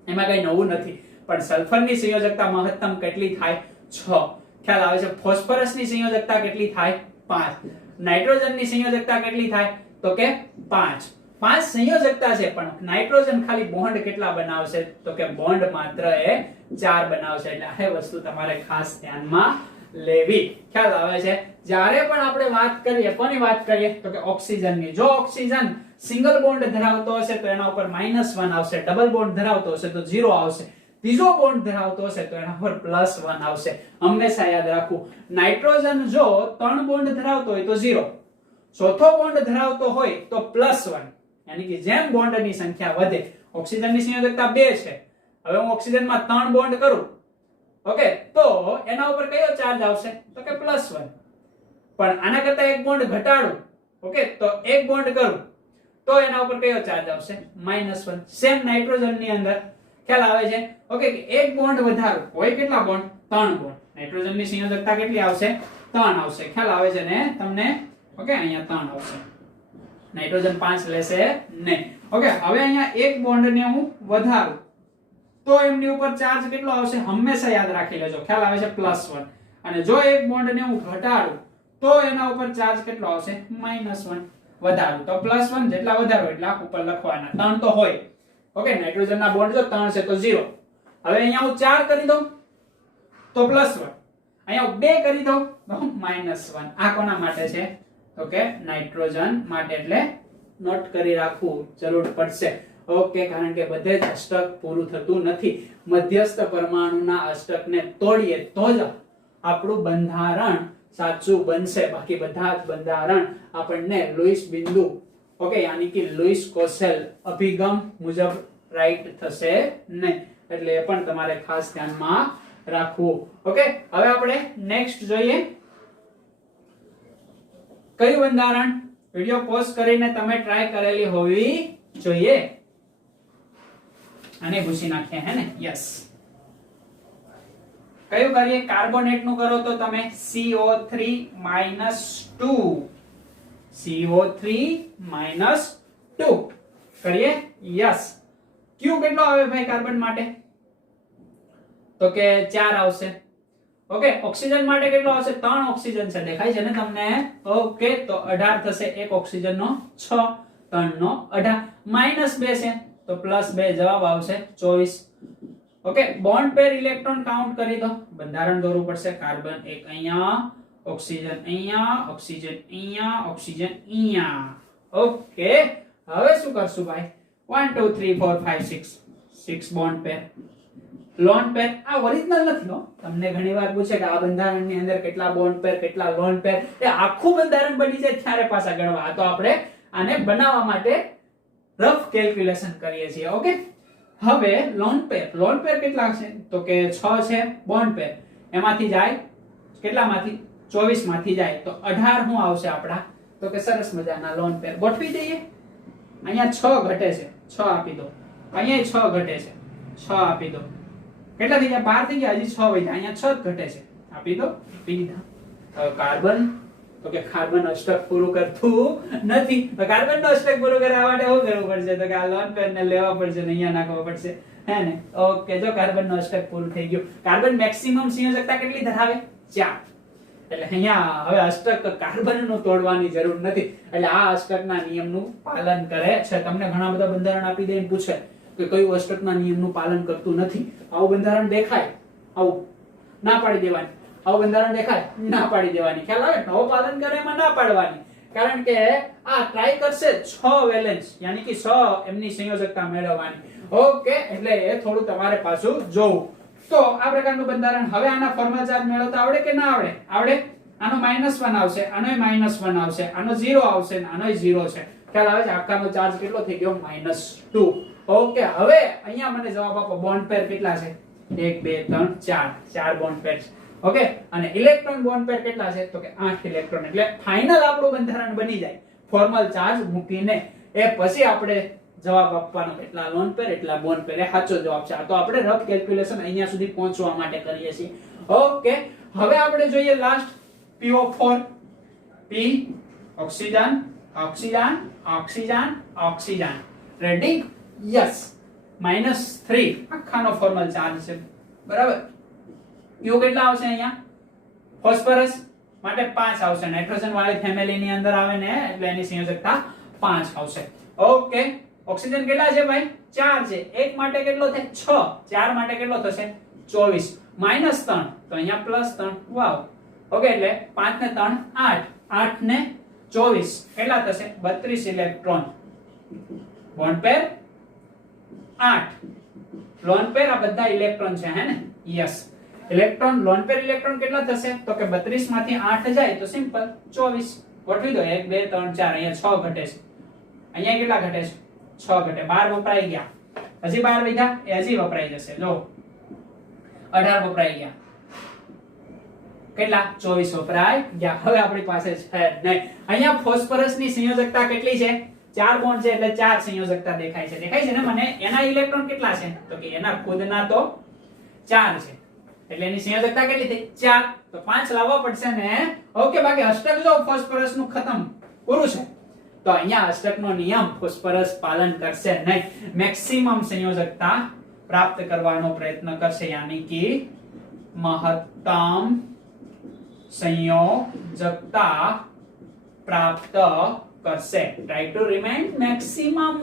એમાં કઈ નવું નથી પણ સલ્ફરની સંયોજકતા મહત્તમ કેટલી થાય 6 ખ્યાલ આવે છે ફોસ્ફરસની સંયોજકતા કેટલી થાય 5 નાઇટ્રોજનની સંયોજકતા કેટલી થાય તો કે 5 સંયોજકતા છે પણ નાઇટ્રોજન ખાલી બોન્ડ કેટલા બનાવશે તો કે બોન્ડ માત્ર એ 4 બનાવશે એટલે આ વસ્તુ તમારે ખાસ ધ્યાનમાં લેવી ખ્યાલ આવે છે જ્યારે પણ આપણે વાત કરીએ કોની વાત કરીએ તો કે ઓક્સિજનની જો ઓક્સિજન સિંગલ બોન્ડ ધરાવતો હશે તો એના ઉપર -1 આવશે ડબલ બોન્ડ ધરાવતો હશે તો 0 આવશે ત્રીજો બોન્ડ ધરાવતો હશે તો એના પર +1 આવશે હંમેશા યાદ રાખવું નાઇટ્રોજન જો 3 બોન્ડ ધરાવતો હોય તો 0 ચોથો બોન્ડ ધરાવતો હોય તો +1 યાની કે જેમ બોન્ડની સંખ્યા વધે ઓક્સિજનની સંયોજકતા 2 છે હવે હું ઓક્સિજનમાં 3 બોન્ડ કરું ઓકે, તો એના ઉપર કયો ચાર્જ આવશે તો કે +1. પણ આના કરતા એક બોન્ડ ઘટાડું, ઓકે, તો એક બોન્ડ કરું તો એના ઉપર કયો ચાર્જ આવશે -1. સેમ નાઇટ્રોજન ની અંદર ખ્યાલ આવે છે, ઓકે, કે એક બોન્ડ વધારું હોય કેટલા બોન્ડ 3 બોન્ડ. નાઇટ્રોજન ની સંયોજકતા કેટલી આવશે 3 આવશે. ખ્યાલ આવે છે ને તમને, ઓકે, અહીંયા 3 આવશે. નાઇટ્રોજન 5 લેશે નહીં. ઓકે, હવે અહીંયા એક બોન્ડ ને હું વધારું તો એમની ઉપર ચાર્જ કેટલો આવશે હંમેશા યાદ રાખી લેજો. ખ્યાલ આવે છે +1. અને જો એક બોન્ડ ને હું ઘટાડું તો એના ઉપર ચાર્જ કેટલો આવશે -1. વધારું તો +1, જેટલા વધારો એટલા ઉપર લખવાના. 3 તો હોય, ઓકે, નાઇટ્રોજન ના બોન્ડ જો 3 છે તો 0. હવે અહીંયા હું 4 કરી દઉં તો +1, અહીંયા હું 2 કરી દઉં તો -1. આ કોના માટે છે તો કે નાઇટ્રોજન માટે. એટલે નોટ કરી રાખવું જરૂર પડશે, ઓકે, કારણ કે બધે જ અષ્ટક પૂરું થતું નથી. મધ્યસ્થ પરમાણુના અષ્ટકને તોડીએ તો જ આપણું બંધારણ સાચું બનશે. બાકી બધા જ બંધારણ આપણને લુઈસ બિંદુ, ઓકે, યાની કે લુઈસ કોસેલ અભિગમ મુજબ રાઈટ થશે નહીં. એટલે એ પણ તમારે ખાસ ધ્યાનમાં રાખવું. ઓકે, હવે આપણે નેક્સ્ટ જોઈએ કયું બંધારણ. વિડિયો પોઝ કરીને તમે ટ્રાય કરેલી હોવી જોઈએ. આને ભૂસી નાખીએ હે ને, યસ. કયું કરીએ? કાર્બોનેટ નું કરો તો તમે CO3 -2, CO3 -2 કરીએ, યસ. Q કેટલો આવે ભાઈ કાર્બન માટે તો કે 4 આવશે. ઓકે, ઓક્સિજન માટે કેટલો આવશે 3 ઓક્સિજન છે, દેખાય છે ને તમને, ઓકે, તો 18 થશે. એક ઓક્સિજન નો 6, 3 નો 18, -2 છે તો +2 જવાબ આવશે 24. Okay, bond pair electron count કરી દો. બંધારણ દોરવું પડશે. કાર્બન એક અહીંયા, ઓક્સિજન અહીંયા, ઓક્સિજન અહીંયા, ઓક્સિજન અહીંયા. ઓકે, હવે શું કરશું ભાઈ? 1 2 3 4 5 6 બોન્ડ પેર. લોન પેર આ ઓરિજિનલ નથી હો. તમને ઘણીવાર પૂછે કે આ બંધારણની અંદર કેટલા બોન્ડ પેર, કેટલા લોન પેર, એ આખું બંધારણ બની જાય ત્યારે પાછા ગણવા. આ તો આપણે આને બનાવવા માટે રફ કેલ્ક્યુલેશન કરીએ છીએ. ઓકે, હવે લોન પેર કેટલા છે તો કે 6 છે. બોન્ડ પેર એમાંથી જાય કેટલામાંથી 24 માંથી જાય તો 18 શું આવશે આપડા તો કે સરસ મજાના લોન પેર ગોઠવી દઈએ. અહીંયા 6 ઘટે છે, 6 આપી દો. અહીંયા 6 ઘટે છે, 6 આપી દો. કેટલા થઈ ગયા? 12 થઈ ગયા. હજી 6 વધ્યા. અહીંયા 6 ઘટે છે, આપી દો. આપી દીધા. કાર્બન તો કે કાર્બન અષ્ટક પૂરું કરતું નથી. તો કાર્બન નો અષ્ટક પૂરું કરવા માટે શું કરવું પડશે તો કે આ લોન પેર ને લેવા પડશે ને અહીંયા નાખવા પડશે, હે ને? ઓકે, જો કાર્બન નો અષ્ટક પૂરું થઈ ગયું. કાર્બન મેક્સિમમ સંયોજકતા કેટલી ધરાવે? 4. એટલે અહીંયા હવે અષ્ટક કાર્બન નું તોડવાની જરૂર નથી. એટલે આ અષ્ટકના નિયમનું પાલન કરે છે. તમને ઘણા બધા બંધારણ આપી દે ને પૂછે કે કયું અષ્ટકના નિયમનું પાલન કરતું નથી. આવું બંધારણ દેખાય, આવું ના પાડી દેવાની. આવું બંધારણ દેખાય, ના પાડી દેવાની. ખ્યાલ આવે? નવો પાલન કરે એમાં ના પાડવાની. કારણ કે આ ટ્રાય કરશે 6 વેલેન્સ યાની કે 6 એમની સંયોજકતા મેળવવાની. ઓકે, એટલે એ થોડું તમારે પાછું જોવું. તો આ પ્રકારનું બંધારણ. હવે આના ફોર્મલ ચાર્જ મેળવતા આવડે કે ના આવડે? આવડે. આનો -1 આવશે, આનોય -1 આવશે, આનો 0 આવશે અને આનોય 0 છે. ખ્યાલ આવે છે? આખાનો ચાર્જ કેટલો થઈ ગયો? -2. ઓકે, હવે અહીંયા મને જવાબ આપો. બોન્ડ પેર કેટલા છે? 1 2 3 4 4 બોન્ડ પેર છે. ઓકે, અને ઇલેક્ટ્રોન બોન્ડ પેર કેટલા છે તો કે 8 ઇલેક્ટ્રોન. એટલે ફાઇનલ આપણું બંધારણ બની જાય ફોર્મલ ચાર્જ મૂકીને. એ પછી આપણે જવાબ આપવાનો કેટલા લોન પેર એટલા બોન્ડ પેર. એ સાચો જવાબ છે. આ તો આપણે રફ કેલ્ક્યુલેશન અહીંયા સુધી પહોંચવા માટે કરીએ છીએ. ઓકે, હવે આપણે જોઈએ last PO4. P oxygen, oxygen, oxygen, oxygen. Ready? Yes. -3 આખાનો ફોર્મલ ચાર્જ છે, બરાબર. Q કેટલા આવશે અહીંયા? ફોસ્ફરસ માટે 5 આવશે. નાઇટ્રોજન વાળી ફેમિલીની અંદર આવે ને એટલે એની સંયોજકતા 5 આવશે. ઓકે, ઓક્સિજન કેટલા છે ભાઈ? 4 છે. એક માટે કેટલો થાય? 6. 4 માટે કેટલો થશે? 24. -3 તો અહીંયા +3. વાવ. ઓકે, એટલે 5 ને 3 8, 8 ને 24 કેટલા થશે? 32 ઇલેક્ટ્રોન. બોન્ડ પેર 8, લોન પેર આ બધા ઇલેક્ટ્રોન છે, હે ને? Yes. Electron lone pair electron કેટલા થશે તો કે 32 માંથી 8 જાય તો સિમ્પલ 24. ગોઠવી દો. 1 2 3 4. અહીંયા 6 ઘટે છે. અહીંયા કેટલા ઘટે છે? 6 ઘટે. 12 વપરાઈ ગયા. હજી 12 વધ્યા, એ હજી વપરાઈ જશે. જો 18 વપરાઈ ગયા, કેટલા 24 વપરાઈ ગયા. હવે આપણી પાસે છે નહીં. અહીંયા ફોસ્ફરસની સંયોજકતા કેટલી છે? 4 બોન્ડ છે એટલે 4 સંયોજકતા દેખાય છે. દેખાય છે ને મને? એના ઇલેક્ટ્રોન કેટલા છે? તો કે એના ખુદના તો 4 છે એટલે એની સંયોજકતા કેટલી થઈ? 4. તો 5 લાવવા પડશે ને. ઓકે, બાકી અષ્ટક જો ફોસ્ફરસ નું ખતમ પૂરું છે તો અહીંયા અષ્ટકનો નિયમ ફોસ્ફરસ પાલન કરશે નહીં. મેક્સિમમ સંયોજકતા પ્રાપ્ત કરવાનો પ્રયત્ન કરશે, યાની કે મહત્તમ સંયોજકતા પ્રાપ્ત કરશે. Try to remind maximum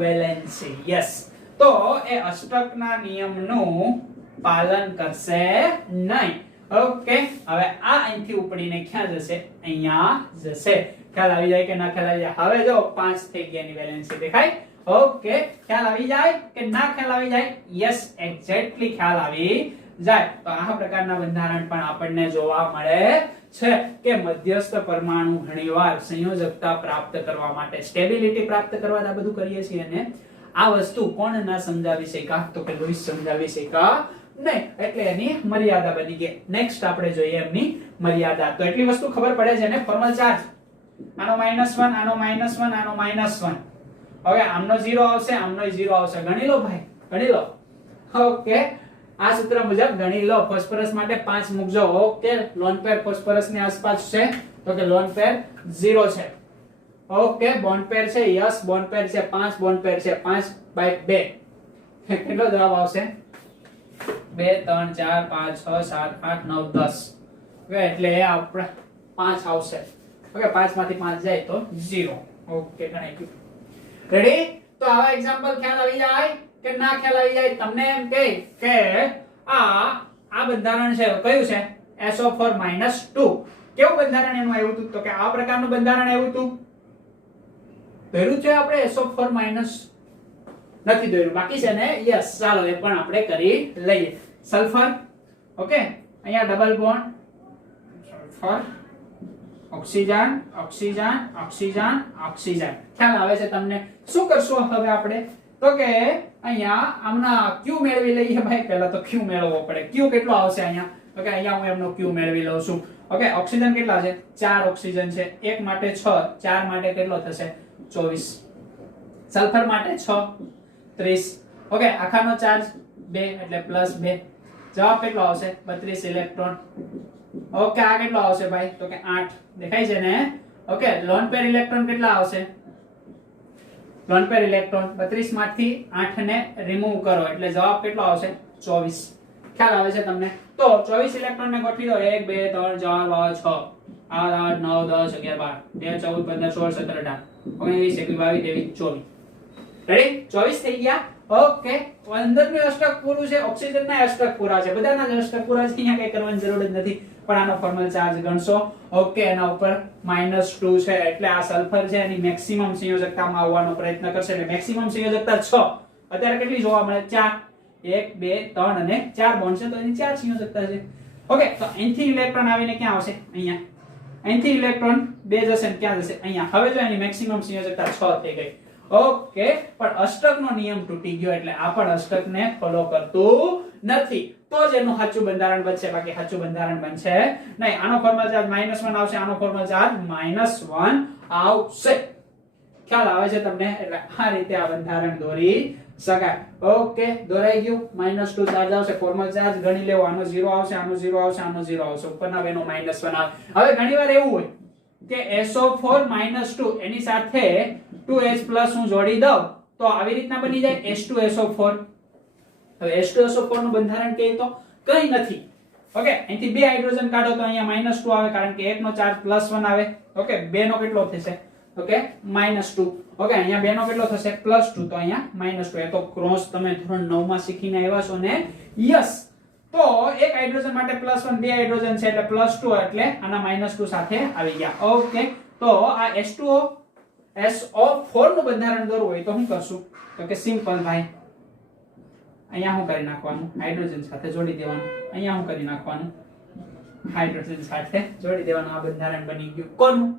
valency. Yes, તો એ અષ્ટકના નિયમનું પાલન કરશે નહીં. ઓકે, હવે આ અહીંથી ઉપડીને ક્યાં જશે? અહીંયા જશે. ખ્યાલ આવી જાય કે ના ખ્યાલ આવી જાય? હવે જો 5 થઈ ગયા ની વેલેન્સી દેખાય. ઓકે, ખ્યાલ આવી જાય કે ના ખ્યાલ આવી જાય? યસ, એક્ઝેક્ટલી ખ્યાલ આવી જાય. તો આ પ્રકારના બંધારણ પણ આપણને જોવા મળે છે કે મધ્યસ્થ પરમાણુ ઘણીવાર સંયોજકતા પ્રાપ્ત કરવા માટે, સ્ટેબિલિટી પ્રાપ્ત કરવા આ બધું કરીએ છીએ. અને આ વસ્તુ કોણ ના સમજાવી શક્યા? તો કે લુઈસ સમજાવી શક્યા નહીં, એટલે એની મર્યાદા બની ગઈ. નેક્સ્ટ આપણે જોઈએ એમની મર્યાદા. તો એટલી વસ્તુ ખબર પડે છે ને, ફોર્મલ ચાર્જ આનો -1, આનો -1, આનો -1. હવે આમનો 0 આવશે, આમનો 0 આવશે. ગણી લો ભાઈ, ગણી લો. ઓકે, આ સૂત્ર મુજબ ગણી લો. ફોસ્ફરસ માટે 5 મૂકજો. ઓકે, લોન પેર ફોસ્ફરસ ની આસપાસ છે તો કે લોન પેર 0 છે. ઓકે, બોન્ડ પેર છે. યસ, બોન્ડ પેર છે. 5 બોન્ડ પેર છે. 5/2 કેટલો જવાબ આવશે? 2 3 4 5 6 7 8 9 10. ઓકે, એટલે આપણે 5 આવશે. ઓકે, 5 માંથી 5 જાય તો 0. ઓકે, ગણાઈ ગયું. રેડી? તો આવા એક્ઝામ્પલ ખ્યાલ આવી જાય કે ના ખ્યાલ આવી જાય? તમને એમ કહે કે આ બંધારણ છે, કયું છે? SO4-2. કેવું બંધારણ એનું આવ્યું હતું? તો કે આ પ્રકારનું બંધારણ આવ્યું હતું. દોર્યું છે આપણે SO4- નથી દોર્યું, બાકી છે ને? યસ, ચાલો એ પણ આપણે કરી લઈએ. સલ્ફર. ઓકે, અહીંયા double bond, sulphur, oxygen, oxygen, oxygen, oxygen. ખ્યાલ આવે છે તમને? શું કરશું હવે આપણે? તો કે અહીંયા આમના Q મેળવી લઈએ ભાઈ. પહેલા તો Q મેળવવો પડે. Q કેટલો આવશે અહીંયા? તો કે અહીંયા હું એમનો Q મેળવી લઉં છું. ઓકે, ઓક્સિજન કેટલા છે? 4 ઓક્સિજન છે. 1 માટે 6, 4 માટે કેટલો થશે? 24. સલ્ફર માટે 6 30. ઓકે, આખાનો ચાર્જ 2 એટલે +2. જવાબ કેટલો આવશે? 32 ઇલેક્ટ્રોન. ઓકે, આ કેટલો આવશે ભાઈ? તો કે 8. દેખાય છે ને? ઓકે, લોન પેર ઇલેક્ટ્રોન કેટલા આવશે? લોન પેર ઇલેક્ટ્રોન 32 માંથી 8 ને રિમૂવ કરો એટલે જવાબ કેટલો આવશે? 24. ખ્યાલ આવે છે તમને? તો 24 ઇલેક્ટ્રોન ને ગોઠવી દો. 1 2 3 4 5 6 8 9 10 11 12 13 14 15 16 17 18 19 20 21 22 23 24. રેડી? 24 થઈ ગયા. ઓકે, 15 નું અષ્ટક પૂરું છે. ઓક્સિજન ના અષ્ટક પૂરા છે. બધાના જ અષ્ટક પૂરા છે. અહીંયા કઈ કરવાની જરૂર જ નથી. પણ આનો ફોર્મલ ચાર્જ ગણશો. ઓકે, એના ઉપર -2 છે એટલે આ સલ્ફર છે એની મેક્સિમમ સંયોજકતામાં આવવાનો પ્રયત્ન કરશે. એટલે મેક્સિમમ સંયોજકતા 6. અત્યારે કેટલી જોવા મળે? 4. 1 2 3 અને 4 બોન્ડ છે તો એની 4 સંયોજકતા છે. ઓકે, તો અહીંથી ઇલેક્ટ્રોન આવીને ક્યાં આવશે? અહીંયા. અહીંથી ઇલેક્ટ્રોન 2 જશે ને ક્યાં જશે? અહીંયા. હવે જો એની મેક્સિમમ સંયોજકતા 6 થઈ ગઈ. ઓકે, પણ અષ્ટકનો નિયમ તૂટી ગયો એટલે આ પણ અષ્ટકને ફોલો કરતું નથી. તો જ એનું સાચું બંધારણ બનશે, બાકી સાચું બંધારણ બનશે નહીં. આનો ફોર્મલ ચાર્જ -1 આવશે, આનો ફોર્મલ ચાર્જ -1 આવશે. ખ્યાલ આવે છે તમને? એટલે આ રીતે આ બંધારણ દોરી શકાય. ઓકે, દોરાઈ ગયું. -2 ચાર્જ આવશે, ફોર્મલ ચાર્જ ગણી લેવો. આનો 0 આવશે, આનો 0 આવશે, આનો 0 આવશે. ઉપરના બેનો -1 આવે. હવે ઘણીવાર એવું હોય કે SO4-2 એની સાથે 2H+ હું જોડી દઉં તો આવી રીતના બની જાય H2SO4. હવે H2SO4 નું બંધારણ કે તો કંઈ નથી. ઓકે, અહીંથી 2 હાઇડ્રોજન કાઢો તો અહીંયા -2 આવે કારણ કે 1 નો ચાર્જ +1 આવે. ઓકે, 2 નો કેટલો થશે? ઓકે, -2. ઓકે, અહીંયા 2 નો કેટલો થશે? +2. તો અહીંયા -2. એ તો ક્રોસ તમે ધોરણ 9 માં શીખીને આવ્યા છો ને? યસ. તો એક હાઇડ્રોજન માટે +1, 2 હાઇડ્રોજન છે એટલે +2 એટલે આના -2 સાથે આવી ગયા. ઓકે, તો આ H2O SO4 નું બંધારણ દોરવું હોય તો શું કરશું? તો કે સિમ્પલ ભાઈ. અહીંયા શું કરી નાખવાનું? હાઇડ્રોજન સાથે જોડી દેવાનું. અહીંયા શું કરી નાખવાનું? હાઇડ્રોજન સાથે જોડી દેવાનું. આ બંધારણ બની ગયું કોનું?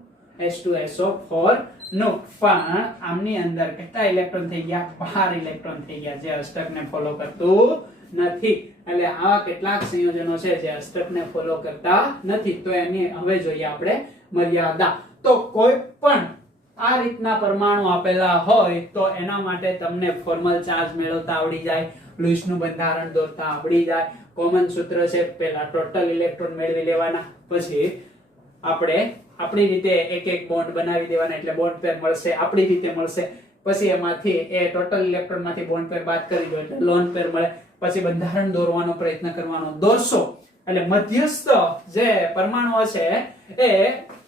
H2SO4 નું. પણ આમની અંદર કેટલા ઇલેક્ટ્રોન થઈ ગયા? 12 ઇલેક્ટ્રોન થઈ ગયા, જે અષ્ટકને ફોલો કરતું નથી. એટલે આવા કેટલાક સંયોજનો છે જે અષ્ટકને ફોલો કરતા નથી. તો એની હવે જોઈએ આપણે મર્યાદા. તો કોઈ પણ આ રીતના પરમાણુ આપેલા હોય તો એના માટે તમને ફોર્મલ ચાર્જ મેળવતા આવડી જાય, લુઈસનું બંધારણ દોરતા આવડી જાય. કોમન સૂત્ર છે, પહેલા ટોટલ ઇલેક્ટ્રોન મેળવી લેવાના, પછી આપણે આપણી રીતે એક એક બોન્ડ બનાવી દેવાના, એટલે બોન્ડ પેર મળશે, આપણી રીતે મળશે. પછી એમાંથી એ ટોટલ ઇલેક્ટ્રોન માંથી બોન્ડ પેર બાદ કરી દો એટલે લોન પેર મળે. પછી બંધારણ દોરવાનો પ્રયત્ન કરવાનો, દોરશો એટલે મધ્યસ્થ જે પરમાણુ હશે એ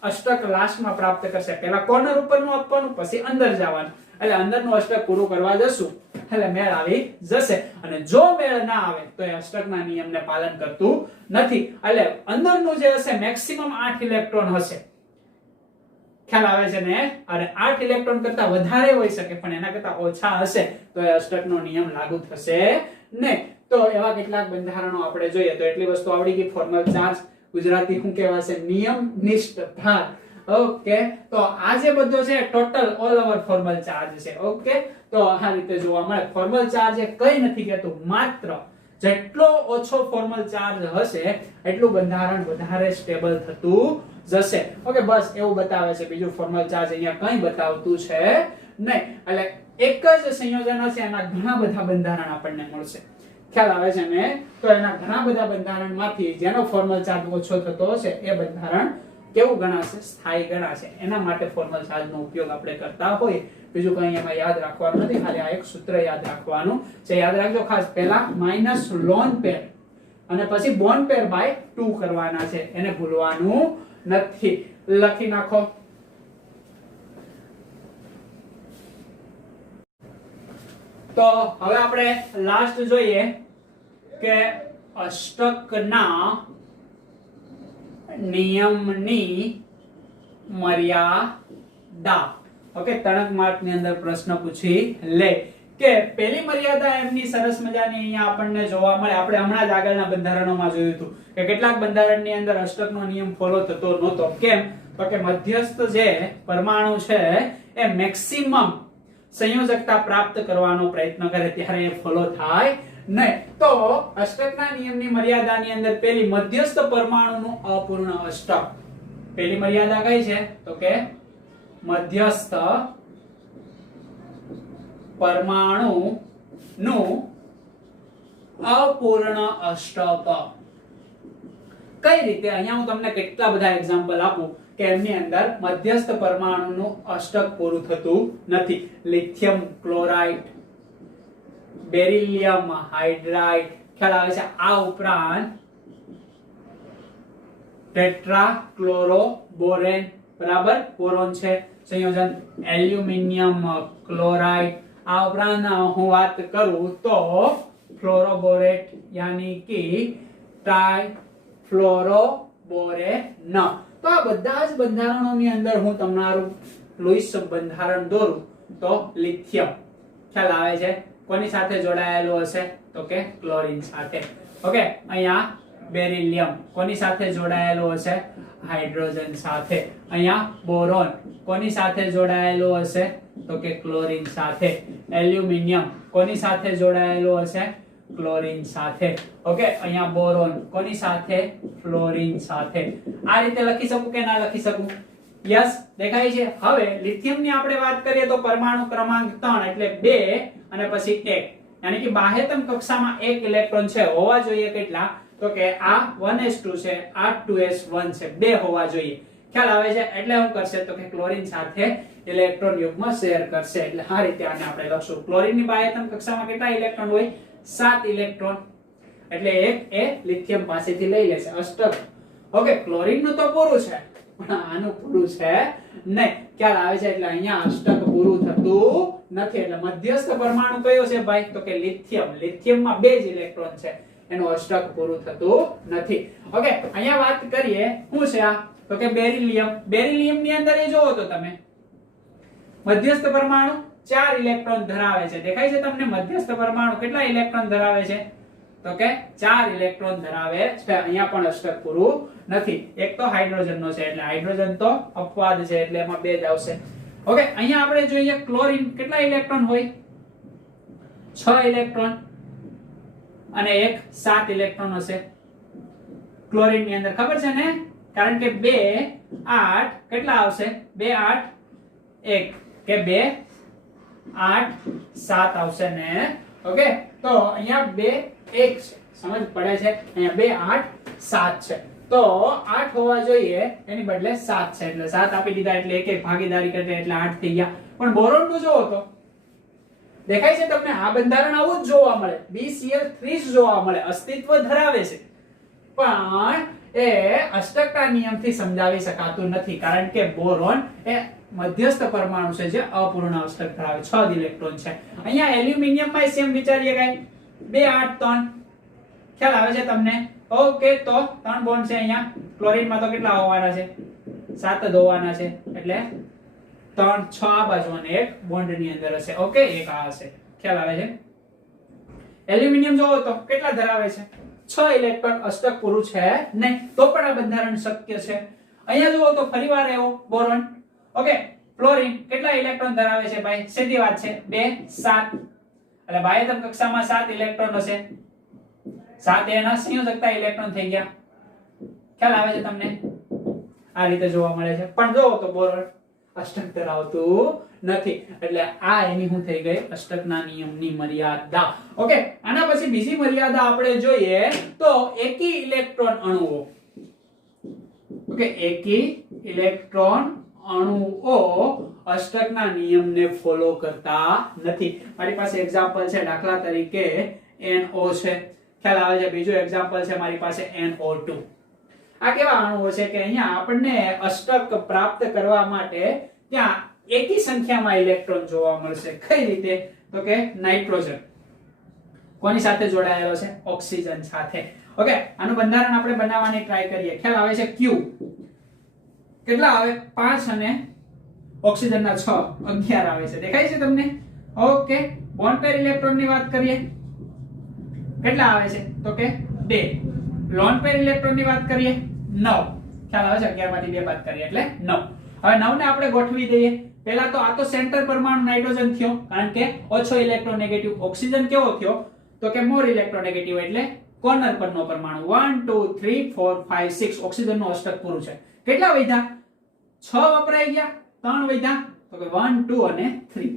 અષ્ટક લાસ્ટમાં પ્રાપ્ત કરશે. પહેલા કોર્નર ઉપરનું આપવાનું, પછી અંદર જવાનું, એટલે અંદરનું અષ્ટક પૂરું કરવા જશું એટલે મેળ આવી જશે. અને જો મેળ ના આવે તો એ અષ્ટકના નિયમને પાલન કરતું નથી. એટલે અંદરનું જે હશે મેક્સિમમ 8 ઇલેક્ટ્રોન હશે, ખ્યાલ આવે છે ને? અને 8 ઇલેક્ટ્રોન કરતા વધારે હોઈ શકે પણ એના કરતા ઓછા હશે તો એ અષ્ટકનો નિયમ લાગુ થશે નહીં. તો એવા કેટલાક બંધારણો આપણે જોઈએ. તો એટલી વસ્તુ આવડી ગઈ. ફોર્મલ ચાર્જ ગુજરાતી શું કહેવાશે? નિયમનિષ્ઠ ભાર. ઓકે, તો આ જે બધો છે total all over formal charge છે. ઓકે, તો આ રીતે જોવા મળે. ફોર્મલ ચાર્જ એ કઈ નથી કહેતું, માત્ર જેટલો ઓછો ફોર્મલ ચાર્જ હશે એટલું બંધારણ વધારે સ્ટેબલ થતું જશે. ઓકે, બસ એવું બતાવે છે. બીજું ફોર્મલ ચાર્જ અહીંયા કંઈ બતાવતું છે નહીં. એટલે એક જ સંયોજન હશે એના ઘણા બધા બંધારણ આપણને મળશે, ખ્યાલ આવે છે ને? તો એના ઘણા બધા બંધારણમાંથી જેનો ફોર્મલ ચાર્જ ઓછો થતો હશે એ બંધારણ કેવું ગણાશે? સ્થાયી ગણાશે. એના માટે ફોર્મલ ચાર્જનો ઉપયોગ આપણે કરતા હોઈએ. બીજું કંઈ એમાં યાદ રાખવાનું નથી, ખાલી આ એક સૂત્ર યાદ રાખવાનું છે. યાદ રાખજો ખાસ, પહેલા માઈનસ લોન પેર અને પછી બોન્ડ પેર બાય 2 કરવાના છે, એને ભૂલવાનું નથી. લખી નાખો. તો હવે આપણે લાસ્ટ જોઈએ કે અષ્ટકના નિયમની મર્યાદા. ઓકે, તણક માર્ક ની અંદર પ્રશ્ન પૂછી લે કે પેલી મર્યાદા એમની સરસ મજાની અહીંયા આપણને જોવા મળે. આપણે હમણાં જ આગળના બંધારણોમાં જોયું હતું કે કેટલાક બંધારણની અંદર અષ્ટકનો નિયમ ફોલો થતો નહોતો. કેમ? તો કે મધ્યસ્થ જે પરમાણુ છે એ મેક્સિમમ સંયોજકતા પ્રાપ્ત કરવાનો પ્રયત્ન કરે ત્યારે એ ફોલો થાય નહીં. તો અષ્ટકના નિયમની મર્યાદાની અંદર પેલી મધ્યસ્થ પરમાણુનું અપૂર્ણ અષ્ટક. પેલી મર્યાદા કઈ છે? તો કે મધ્યસ્થ પરમાણુનું અપૂર્ણ અષ્ટક. કઈ રીતે? અહીંયા હું તમને કેટલા બધા એક્ઝામ્પલ આપું કે એમની અંદર મધ્યસ્થ પરમાણુનું અષ્ટક પૂરું થતું નથી. લિથિયમ ક્લોરાઇડ, બેરિલિયમ હાઇડ્રાઇડ, ખ્યાલ આવે છે? આ ઉપરાંત ટેટ્રાક્લોરોબોરેન, બરાબર, બોરોન છે સંયોજન, એલ્યુમિનિયમ ક્લોરાઇડ. આ ઉપરાંત હું વાત કરું તો ફ્લોરોબોરેટ યાની કે ટ્રાઇફ્લોરોબોરેન. તો આ બધા જ બંધારણોની અંદર હું તમારું લુઈસ બંધારણ દોરું તો લિથિયમ, ખ્યાલ આવે છે? કોની સાથે જોડાયેલું હશે? તો કે ક્લોરીન સાથે. ઓકે, અહીંયા બેરિલિયમ કોની સાથે જોડાયેલું હશે? હાઇડ્રોજન સાથે. અહીંયા બોરોન કોની સાથે જોડાયેલું હશે? તો કે ક્લોરીન સાથે. એલ્યુમિનિયમ કોની સાથે જોડાયેલું હશે? ક્લોરીન સાથે. ઓકે, અહીંયા બોરોન કોની સાથે? ફ્લોરીન સાથે. આ રીતે લખી શકું કે ના લખી શકું? યસ, દેખાય છે? હવે લિથિયમની આપણે વાત કરીએ તો પરમાણુ ક્રમાંક 3 એટલે 2 અને પછી 1, યાની કે બાહ્યતમ કક્ષામાં 1 ઇલેક્ટ્રોન છે. હોવા જોઈએ કેટલા? તો કે આ 1s2 છે, આ 2s1 છે, 2 હોવા જોઈએ. ખ્યાલ આવે છે? એટલે શું કરશે? તો કે ક્લોરીન સાથે ઇલેક્ટ્રોન યુગ્મ શેર કરશે. એટલે આ રીતે આને આપણે લખશું. ક્લોરીનની બાહ્યતમ કક્ષામાં કેટલા ઇલેક્ટ્રોન હોય? 7 ઇલેક્ટ્રોન. એટલે એક એ લિથિયમ પાસેથી લઈ લેશે અષ્ટક. ઓકે, ક્લોરીનનું તો પૂરું છે પણ આનું પૂરું છે નહીં. ખ્યાલ આવે છે? એટલે અહીંયા અષ્ટક પૂરું થતું નથી. એટલે મધ્યસ્થ પરમાણુ કયો છે ભાઈ? તો કે લિથિયમ. લિથિયમમાં 2 જ ઇલેક્ટ્રોન છે, એનું અષ્ટક પૂરું થતું નથી. ઓકે, અહીંયા વાત કરીએ શું છે આ? તો કે બેરિલિયમ. બેરિલિયમની અંદર એ જોવો તો તમે મધ્યસ્થ પરમાણુ 4 ઇલેક્ટ્રોન ધરાવે છે. દેખાય છે તમને? મધ્યસ્થ પરમાણુ કેટલા ઇલેક્ટ્રોન ધરાવે છે? તો કે 4 ઇલેક્ટ્રોન ધરાવે છે. અહીંયા પણ અષ્ટક પૂરું નથી. એક તો હાઇડ્રોજનનો છે એટલે હાઇડ્રોજન તો અપવાદ છે એટલે એમાં 2 જ આવશે. ઓકે, અહીંયા આપણે જોઈએ ક્લોરીન કેટલા ઇલેક્ટ્રોન હોય? 6 ઇલેક્ટ્રોન. અને એક 7 ઇલેક્ટ્રોન હશે ક્લોરીન ની અંદર, ખબર છે ને? કારણ કે 2 8 કેટલા આવશે? 2 8 1 કે 2 8 7 આવશે ને. ઓકે, તો અહીંયા 2 1 છે, સમજ પડે છે? અહીંયા 2 8 7 છે, તો 8 હોવા જોઈએ, એની બદલે 7 છે, એટલે 7 આપી દીધા, એટલે એક એક ભાગીદારી કરે એટલે 8 થઈ ગયા. પણ બોરોન નું જોવો તો દેખાય છે તમને આ બંધારણ આવું જ જોવા મળે, BCl3 જ જોવા મળે, અસ્તિત્વ ધરાવે છે, પણ એ અષ્ટકના નિયમથી સમજાવી શકાતું નથી, કારણ કે બોરોન એ મધ્યસ્થ પરમાણુ છે જે અપૂર્ણ અષ્ટક ધરાવે, 6 ઇલેક્ટ્રોન છે. અહીંયા એલ્યુમિનિયમ માં સેમ વિચારીએ કઈ 2 8 3, ખ્યાલ આવે છે તમને? ઓકે, તો 3 બોન્ડ છે અહીંયા. ક્લોરીન માં તો કેટલા હોવાના છે? 7 જ હોવાના છે, એટલે 3 6 આ બાજુ અને એક બોન્ડ ની અંદર હશે. ઓકે, એક આ હશે, ખ્યાલ આવે છે? એલ્યુમિનિયમ જોવો તો કેટલા ધરાવે છે? 6 ઇલેક્ટ્રોન, અષ્ટક પૂરું છે નહીં, તો પણ આ બંધારણ શક્ય છે. અહીંયા જોવો તો ફરીવાર એવો બોરોન. ઓકે, ફ્લોરીન કેટલા ઇલેક્ટ્રોન ધરાવે છે ભાઈ? સીધી વાત છે, 2 7, એટલે બાહ્યતમ કક્ષામાં 7 ઇલેક્ટ્રોન હશે. 7 એના સંયોજકતા ઇલેક્ટ્રોન થઈ ગયા, ખ્યાલ આવે છે તમને? આ રીતે જોવા મળે છે, પણ જોવો તો બોરોન અષ્ટક ધરાવતું નથી, એટલે આ એની શું થઈ ગઈ? અષ્ટકના નિયમની મર્યાદા. ઓકે, આના પછી બીજી મર્યાદા આપણે જોઈએ તો એકી ઇલેક્ટ્રોન અણુઓ. ઓકે, એકી ઇલેક્ટ્રોન અણુઓ અષ્ટકના નિયમને ફોલો કરતા નથી. મારી પાસે એક્ઝામ્પલ છે, દાખલા તરીકે NO છે, ખ્યાલ આવે છે? બીજો એક્ઝામ્પલ છે મારી પાસે NO2. આ કેવા અણુઓ છે કે અહીંયા આપણને અષ્ટક પ્રાપ્ત કરવા માટે ત્યાં એકી સંખ્યામાં ઇલેક્ટ્રોન જોવા મળશે. કઈ રીતે? તો કે નાઇટ્રોજન કોની સાથે જોડાયેલો છે? ઓક્સિજન સાથે. ઓકે, આનું બંધારણ આપણે બનાવવાની ટ્રાય કરીએ. ખ્યાલ આવે છે? Q કેટલા આવે? 5 અને ઓક્સિજનના 6 11 આવે છે, દેખાય છે તમને? ઓકે, બોન્ડ પેર ઇલેક્ટ્રોન ની વાત કરીએ, કેટલા આવે છે? તો કે 2. લોન પેર ઇલેક્ટ્રોન ની વાત કરીએ 9, ખ્યાલ આવે છે? 11 માંથી 2 બાદ કરીએ એટલે 9. હવે 9 ને આપણે ગોઠવી દઈએ. પહેલા તો આ તો સેન્ટર પરમાણુ નાઇટ્રોજન થયો, કારણ કે ઓછો ઇલેક્ટ્રોનેગેટિવ. ઓક્સિજન કેવો થયો? તો કે મોર ઇલેક્ટ્રોનેગેટિવ, એટલે કોર્નર પરનો પરમાણુ. 1 2 3 4 5 6 ઓક્સિજન નું અષ્ટક પૂરું છે. કેટલા વધ્યા? 6 વપરાઈ ગયા, 3 વધ્યા, તો કે 1 2 અને 3,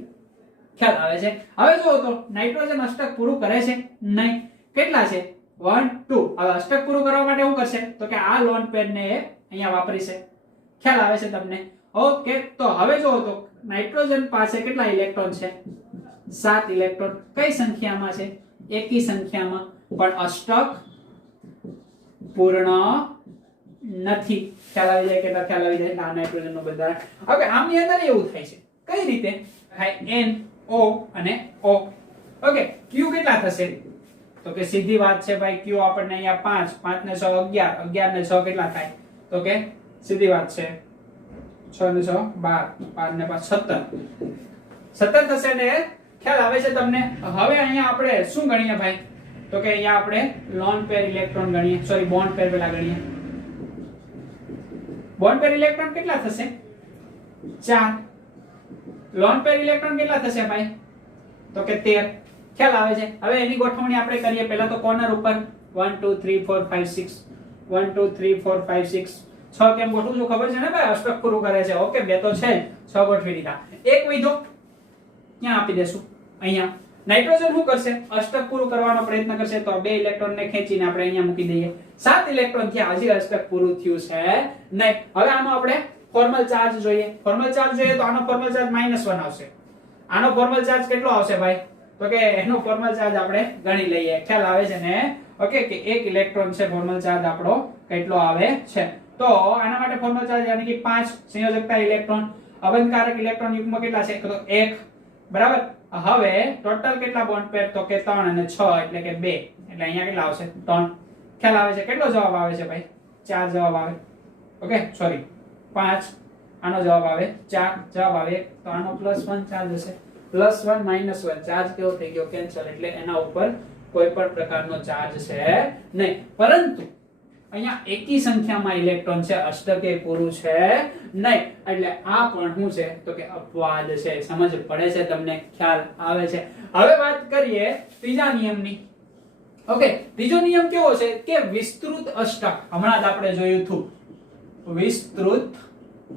ખ્યાલ આવે છે? હવે જોવો તો નાઇટ્રોજન અષ્ટક પૂરું કરે છે નહીં, કેટલા છે? 1 2. હવે અષ્ટક પૂરું કરવા માટે શું કરશે? તો કે આ લોન પેર ને અહીંયા વાપરીશે, ખ્યાલ આવે છે તમને? ઓકે, તો હવે જોવો તો નાઇટ્રોજન પાસે કેટલા ઇલેક્ટ્રોન છે? 7 ઇલેક્ટ્રોન. કઈ સંખ્યામાં છે? એકી સંખ્યામાં, પણ અષ્ટક પૂર્ણ નથી. ખ્યાલ આવી જાય? કેટલા ખ્યાલ આવી જાય? આ નાઇટ્રોજન નું બંધારણ. હવે આમની અંદર એવું થાય છે, કઈ રીતે થાય? NO અને O. ઓકે, Q કેટલા થશે? તો કે સીધી વાત છે ભાઈ, Q આપણને અહીંયા 5, 5 ને 6 11, 11 ને 6 કેટલા થાય? તો કે સીધી વાત છે 6 ને 6 12, 12 ને 5 17, 17 થશે ને? ખ્યાલ આવે છે તમને? હવે અહીંયા આપણે શું ગણીએ ભાઈ? તો કે અહીંયા આપણે લોન પેર ઇલેક્ટ્રોન ગણીએ, સોરી બોન્ડ પેર પેલા ગણીએ. બોન્ડ પેર ઇલેક્ટ્રોન કેટલા થશે? 4. લોન પેર ઇલેક્ટ્રોન કેટલા થશે ભાઈ? તો કે 13. ખ્યાલ આવે છે? હવે એની ગોઠવણી આપણે કરીએ. પહેલા તો કોર્નર ઉપર 1 2 3 4 5 6, 1 2 3 4 5 6, 6 કેમ ગોઠવું છું ખબર છે ને ભાઈ? અષ્ટક પૂરું કરે છે. ઓકે, બે તો છે, 6 ગોઠવી દીધા. એક વધ્યો, ક્યાં આપી દેશું? અહીંયા. નાઇટ્રોજન શું કરશે? અષ્ટક પૂરું કરવાનો પ્રયત્ન કરશે, તો 2 ઇલેક્ટ્રોન ને ખેંચીને આપણે અહીંયા મૂકી દઈએ. 7 ઇલેક્ટ્રોન થયા, હજી અષ્ટક પૂરું થયું છે નહીં. હવે આનો આપણે ફોર્મલ ચાર્જ જોઈએ. ફોર્મલ ચાર્જ જોઈએ તો આનો ફોર્મલ ચાર્જ -1 આવશે. આનો ફોર્મલ ચાર્જ કેટલો આવશે ભાઈ? તો કે એનો ફોર્મલ ચાર્જ આપણે ગણી લઈએ. ખ્યાલ આવે છે ને? ઓકે, કે 1 ઇલેક્ટ્રોન છે, ફોર્મલ ચાર્જ આપણો કેટલો આવે છે? તો આના માટે ફોર્મલ ચાર્જ યાની કે 5 સંયોજકતા ઇલેક્ટ્રોન. અબંધકારક ઇલેક્ટ્રોન યુગ્મ કેટલા છે? તો 1, બરાબર. હવે ટોટલ કેટલા બોન્ડ પેર? તો કે 3 અને 6 એટલે કે 2, એટલે અહીંયા કેટલા આવશે? 3. ખ્યાલ આવે છે? કેટલો જવાબ આવે છે ભાઈ? 4 જવાબ આવે. ઓકે, સોરી 5, આનો જવાબ આવે 4, જવાબ આવે 1, તો આનો +1 ચાર્જ હશે. +1 -1 ચાર્જ કેવો થઈ ગયો? કેન્સલ. એટલે એના ઉપર કોઈ પણ પ્રકારનો ચાર્જ છે નહીં. પરંતુ અહીંયા એકી સંખ્યામાં ઇલેક્ટ્રોન છે, અષ્ટકે પૂરું છે નહીં, એટલે આ પણ શું છે? તો કે અપવાદ છે. સમજ પડે છે તમને? ખ્યાલ આવે છે? હવે વાત કરીએ ત્રીજા નિયમની. ઓકે, બીજો નિયમ કેવો છે કે વિસ્તૃત અષ્ટક, હમણાં જ આપણે જોયું હતું વિસ્તૃત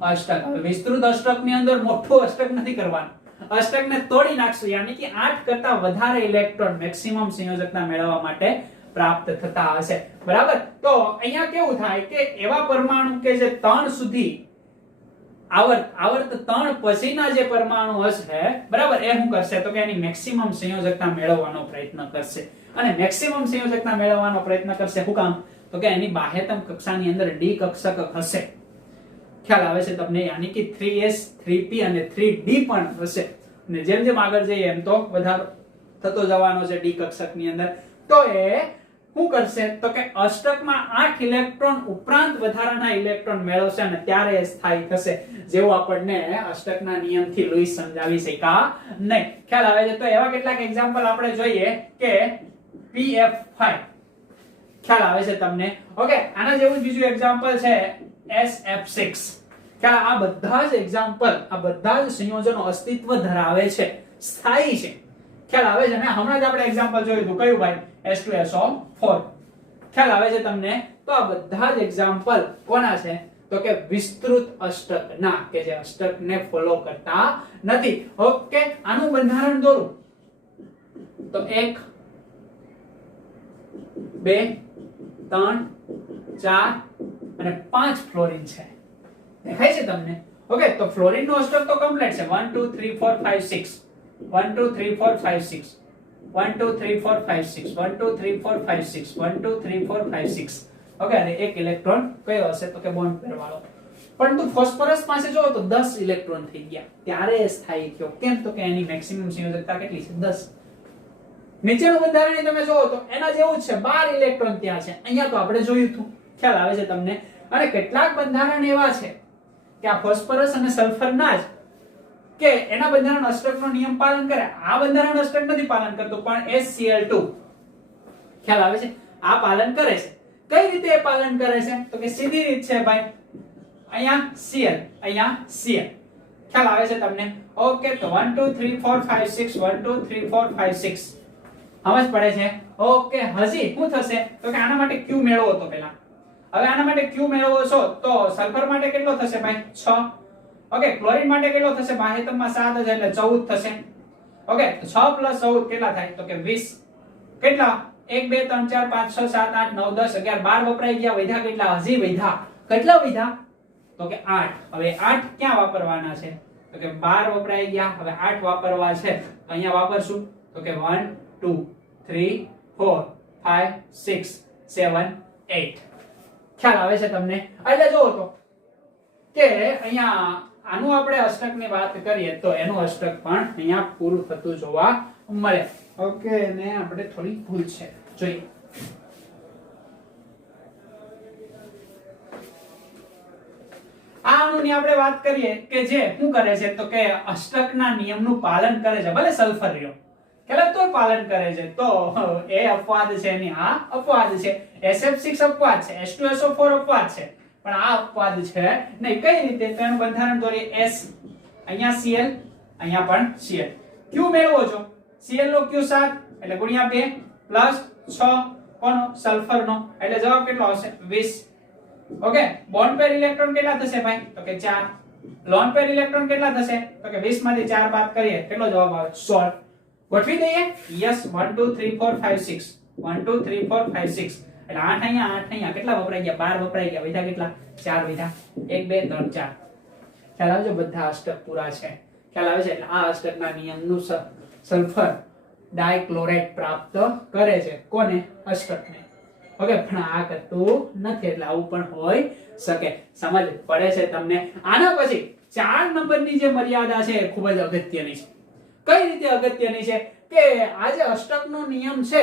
અષ્ટક. હવે વિસ્તૃત અષ્ટક ની અંદર મોટું અષ્ટક નથી કરવાનું, અષ્ટકને તોડી નાખશું, યાની કે 8 કરતા વધારે ઇલેક્ટ્રોન મેક્સિમમ સંયોજકતા મેળવવા માટે પ્રાપ્ત થતા હશે. બરાબર, તો અહીંયા કેવું થાય કે એવા પરમાણુ કે જે 3 સુધી આવર્ત 3 પછીના જે પરમાણુ હશે, બરાબર, એ શું કરશે તો કે એની મેક્સિમમ સંયોજકતા મેળવવાનો પ્રયત્ન કરશે. અને મેક્સિમમ સંયોજકતા મેળવવાનો પ્રયત્ન કરશે શું કામ તો કે એની બાહ્યતમ કક્ષાની અંદર ડી કક્ષક હશે. ખ્યાલ આવે છે તમને? યાની કે 3s 3p અને 3d પણ હશે. અને જેમ જેમ આગળ જઈએ એમ તો વધારો થતો જવાનો છે ડી કક્ષકની અંદર. તો એ શું કરશે તો કે અષ્ટકમાં 8 ઇલેક્ટ્રોન ઉપરાંત વધારાના ઇલેક્ટ્રોન મેળવશે અને ત્યારે એ સ્થાયી થશે, જેવું આપણને અષ્ટકના નિયમથી લુઈસ સમજાવી શક્યા નહીં. ખ્યાલ આવે છે? તો એવા કેટલાક એક્ઝામ્પલ આપણે જોઈએ કે pf5, ખ્યાલ આવે છે તમને? ઓકે, આના જેવું જ બીજું એક્ઝામ્પલ છે sf6. કે આ બધા જ એક્ઝામ્પલ, આ બધા જ સંયોજનો અસ્તિત્વ ધરાવે છે, સ્થાયી છે. ખ્યાલ આવે છે ને? હમણાં જ આપણે એક્ઝામ્પલ જોયું હતું, કયું ભાઈ? H2SO4. ખ્યાલ આવે છે તમને? તો આ બધા જ એક્ઝામ્પલ કોના છે તો કે વિસ્તૃત અષ્ટકના, કે જે અષ્ટકને ફોલો કરતા નથી. ઓકે, આનું બંધારણ દોરું તો 1 2 3 4 અને 5 ફ્લોરિન છે. દેખાય છે તમને? ઓકે, તો ફ્લોરિન નો અષ્ટક તો કમ્પ્લીટ છે. 1 2 3 4 5 6 1 2 3 4 5 6 1 2 3 4 5 6 1 2 3 4 5 6 1 2 3 4 5 6. ઓકે, અને એક ઇલેક્ટ્રોન કયો હશે તો કે બોન્ડ પેર વાળો. પરંતુ ફોસ્ફરસ પાસે જો તો 10 ઇલેક્ટ્રોન થઈ ગયા, ત્યારે એ સ્થાયી થયો. કેમ તો કે એની મેક્સિમમ સંયોજકતા કેટલી છે? 10. નીચેનું બંધારણ તમે જોવો તો એના જેવું જ છે, 12 ઇલેક્ટ્રોન ત્યાં છે. અહીંયા તો આપણે જોયું હતું. ખ્યાલ આવે છે તમને? અને કેટલાક બંધારણ એવા છે કે આ ફોસ્ફરસ અને સલ્ફર ના જ કે એના બંધારણ અષ્ટકનો નિયમ પાલન કરે. આ બંધારણ અષ્ટક નથી પાલન કરતું, પણ HCl2, ખ્યાલ આવે છે, આ પાલન કરે છે. કઈ રીતે એ પાલન કરે છે તો કે સીધી રીત છે ભાઈ, અહીંયા Cl, અહીંયા Cl. ખ્યાલ આવે છે તમને? ઓકે, તો 1 2 3 4 5 6 1 2 3 4 5 6 સમજ પડે છે? ઓકે, હજી શું થશે તો કે આના માટે Q મેળવો તો પેલા. હવે આના માટે Q મેળવો છો તો સલ્ફર માટે કેટલો થશે ભાઈ? 6. ઓકે, ક્લોરીન માટે કેટલો થશે? બાહ્યતમમાં 7 છે એટલે 14 થશે. ઓકે, તો 6 + 14 કેટલા થાય તો કે 20. કેટલા? 1 2 3 4 5 6 7 8 9 10 11 12 વપરાઈ ગયા. વધ્યા કેટલા? હજી વધ્યા. કેટલા વધ્યા તો કે 8. હવે 8 ક્યાં વાપરવાના છે તો કે 12 વપરાઈ ગયા. હવે 8 વાપરવા છે, અહીંયા વાપરશું તો કે 1 2 3 4 5 6 7 8. ખ્યાલ આવે છે તમને? એટલે જોવો તો કે અહીંયા આનું આપણે અષ્ટકની વાત કરીએ તો એનું અષ્ટક પણ અહીંયા પૂરું થતું જોવા મળે. ઓકે, ને આપણે થોડી ભૂલ છે, જોઈએ. આ અણુની આપણે વાત કરીએ કે જે શું કરે છે તો કે અષ્ટકના નિયમનું પાલન કરે છે. ભલે સલ્ફર રહ્યો કેટલા તો પાલન કરે છે, તો એ અપવાદ છે એની, આ અપવાદ છે. SF6 અપવાદ છે, H2SO4 અપવાદ છે, પણ આ અપવાદ છે નહીં. કઈ રીતે? તો એનું બંધારણ દોરીએ. S, અહીંયા Cl, અહીંયા પણ Cl. Q મેળવો છો, Cl નો Q 7 એટલે ગુણ્યા 2 પ્લસ 6 કોનો? સલ્ફર નો, એટલે જવાબ કેટલો આવશે? 20. ઓકે, બોન્ડ પેર ઇલેક્ટ્રોન કેટલા થશે ભાઈ તો કે 4. લોન પેર ઇલેક્ટ્રોન કેટલા થશે તો કે 20 માંથી 4 બાદ કરીએ કેટલો જવાબ આવે? 16. ગોઠવી દઈએ. યસ, 1 2 3 4 5 6 1 2 3 4 5 6 એટલે 8 અહીંયા 8 અહીંયા કેટલા વપરાઈ ગયા? 12 વપરાઈ ગયા. વધ્યા કેટલા? 4 વધ્યા. 1 2 3 4. ખ્યાલ આવે છે? બધા અષ્ટક પૂરા છે. ખ્યાલ આવે છે? એટલે આ અષ્ટકના નિયમનું સલ્ફર ડાયક્લોરાઇડ પ્રાપ્ત કરે છે. કોને? અષ્ટકને. ઓકે, પણ આ કરતું નથી, એટલે આવું પણ હોઈ શકે. સમજ પડે છે તમને? આના પછી 4 નંબરની જે મર્યાદા છે એ ખૂબ જ અગત્યની છે. કઈ રીતે અગત્યની છે કે આ જે અષ્ટકનો નિયમ છે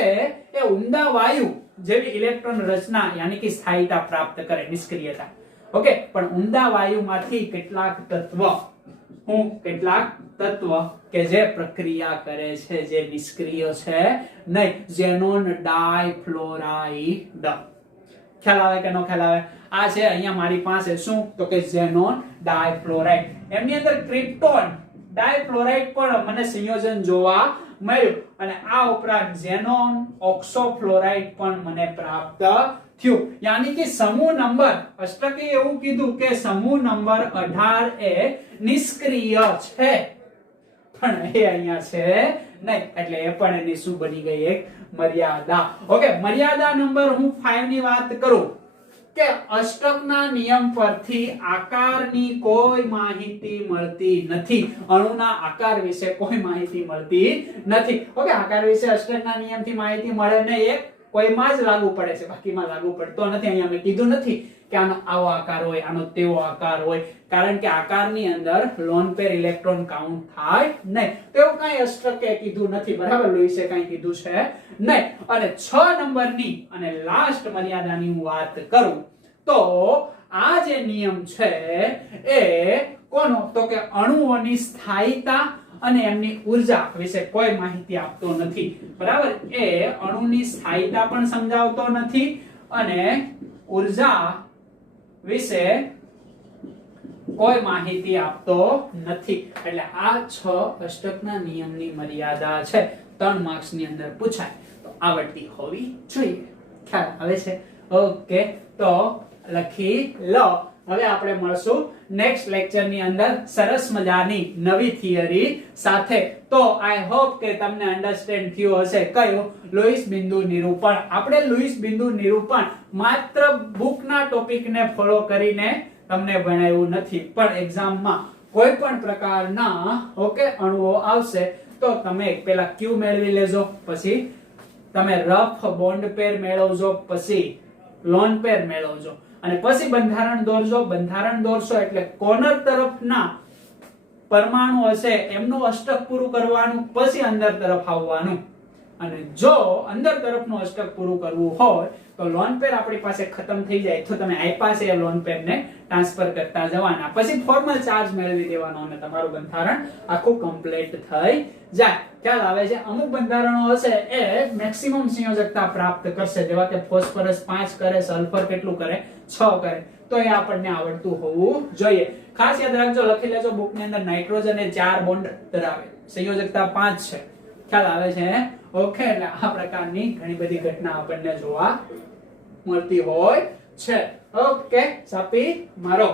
એ ઊંડા વાયુ જેવી ઇલેક્ટ્રોન રચના યાની કે સ્થાયીતા પ્રાપ્ત કરે, નિષ્ક્રિયતા. ઓકે, પણ ઊંડા વાયુમાંથી કેટલાક તત્વ કે જે પ્રક્રિયા કરે છે, જે નિષ્ક્રિય છે નહીં, ઝેનોન ડાયફ્લોરાઇડ. ખ્યાલ આવે કે નો ખ્યાલ આવે? આ છે અહીંયા મારી પાસે શું તો કે ઝેનોન ડાયફ્લોરાઇડ. એમની અંદર ક્રિપ્ટોન ડાયફ્લોરાઇડ પણ મને સંયોજન જોવા મળ્યું અને આ ઉપરાંત ઝેનોન ઓક્સોફ્લોરાઇડ પણ મને પ્રાપ્ત થયું. યાની કે સમૂહ નંબર અષ્ટકે એવું કીધું કે સમૂહ નંબર 18 એ નિષ્ક્રિય છે, પણ એ અહીંયા છે નહીં, એટલે એ પણ એની શું બની ગઈ? એક મર્યાદા. ઓકે, મર્યાદા નંબર હું 5 ની વાત કરું કે અષ્ટકના નિયમ પરથી આકારની કોઈ માહિતી મળતી નથી. અણુના આકાર વિશે કોઈ માહિતી મળતી નથી. ઓકે, આકાર વિશે અષ્ટકના નિયમથી માહિતી મળે ને એ કોઈમાં જ લાગુ પડે છે, બાકીમાં લાગુ પડતો નથી. અહીંયા મેં કીધું નથી કે આનો આવો આકાર હોય, આનો તેવો આકાર હોય, કારણ કે આકારની અંદર લોન પેર ઇલેક્ટ્રોન કાઉન્ટ થાય નહીં. તેવું કઈ અષ્ટકે કીધું નથી, બરાબર? લુઈસે કઈ કીધું છે નહીં. અને 6 નંબરની અને લાસ્ટ મર્યાદાની હું વાત કરું તો આ જે નિયમ છે એ કોનો? તો કે અણુઓની સ્થાયીતા અને એમની ઊર્જા વિશે કોઈ માહિતી આપતો નથી, બરાબર? એ અણુની સ્થાયીતા પણ સમજાવતો નથી અને ઊર્જા વિશે કોઈ માહિતી આપતો નથી. એટલે આ 6 અષ્ટકના નિયમની મર્યાદા છે, 3 માર્ક્સ ની અંદર પૂછાય તો આવડતી હોવી જોઈએ. ખ્યાલ આવે છે? ઓકે, તો લખી લો. હવે આપણે મળશું નેક્સ્ટ લેક્ચર ની અંદર સરસ મજાની નવી થિયરી સાથે. તો આઈ હોપ કે તમને અન્ડરસ્ટેન્ડ થયું હશે. કયું? લુઈસ બિંદુ નિરૂપણ. આપણે લુઈસ બિંદુ નિરૂપણ માત્ર બુકના ટોપિકને ફોલો કરીને તમને ભણાવ્યું નથી, પણ એક્ઝામમાં કોઈ પણ પ્રકારના ઓકે અણુઓ આવશે તો તમે પેલા ક્યુ મેળવી લેજો, પછી તમે રફ બોન્ડ પેર મેળવજો, પછી લોન પેર મેળવજો અને પછી બંધારણ દોરજો. બંધારણ દોરશો એટલે કોર્નર તરફના પરમાણુ હશે એમનું અષ્ટક પૂરું કરવાનું, પછી અંદર તરફ આવવાનું. અને જો અંદર તરફનું અષ્ટક પૂરું કરવું હોય તો લોન પેર આપણી પાસે ખતમ થઈ જાય તો તમે આઈપા છે લોન પેર ને ટ્રાન્સફર કરતા જવાના, પછી ફોર્મલ ચાર્જ મેળવી દેવાનો અને તમારું બંધારણ આખું કમ્પ્લીટ થઈ જાય. ખ્યાલ આવે છે? અમુક બંધારણો હશે એ મેક્સિમમ સંયોજકતા પ્રાપ્ત કરશે, જેવા કે ફોસ્ફરસ 5 કરે, સલ્ફર કેટલું કરે? 6 કરે. તો એ આપણને આવડતું હોવું જોઈએ. ખાસ યાદ રાખજો, લખી લેજો બુક ની અંદર નાઇટ્રોજન એ 4 બોન્ડ ધરાવે, સંયોજકતા 5 છે. ખ્યાલ આવે છે? ઓકે, એટલે આ પ્રકારની ઘણી બધી ઘટના આપણને જોવા મળતી હોય છે. ઓકે, સાપી મારો.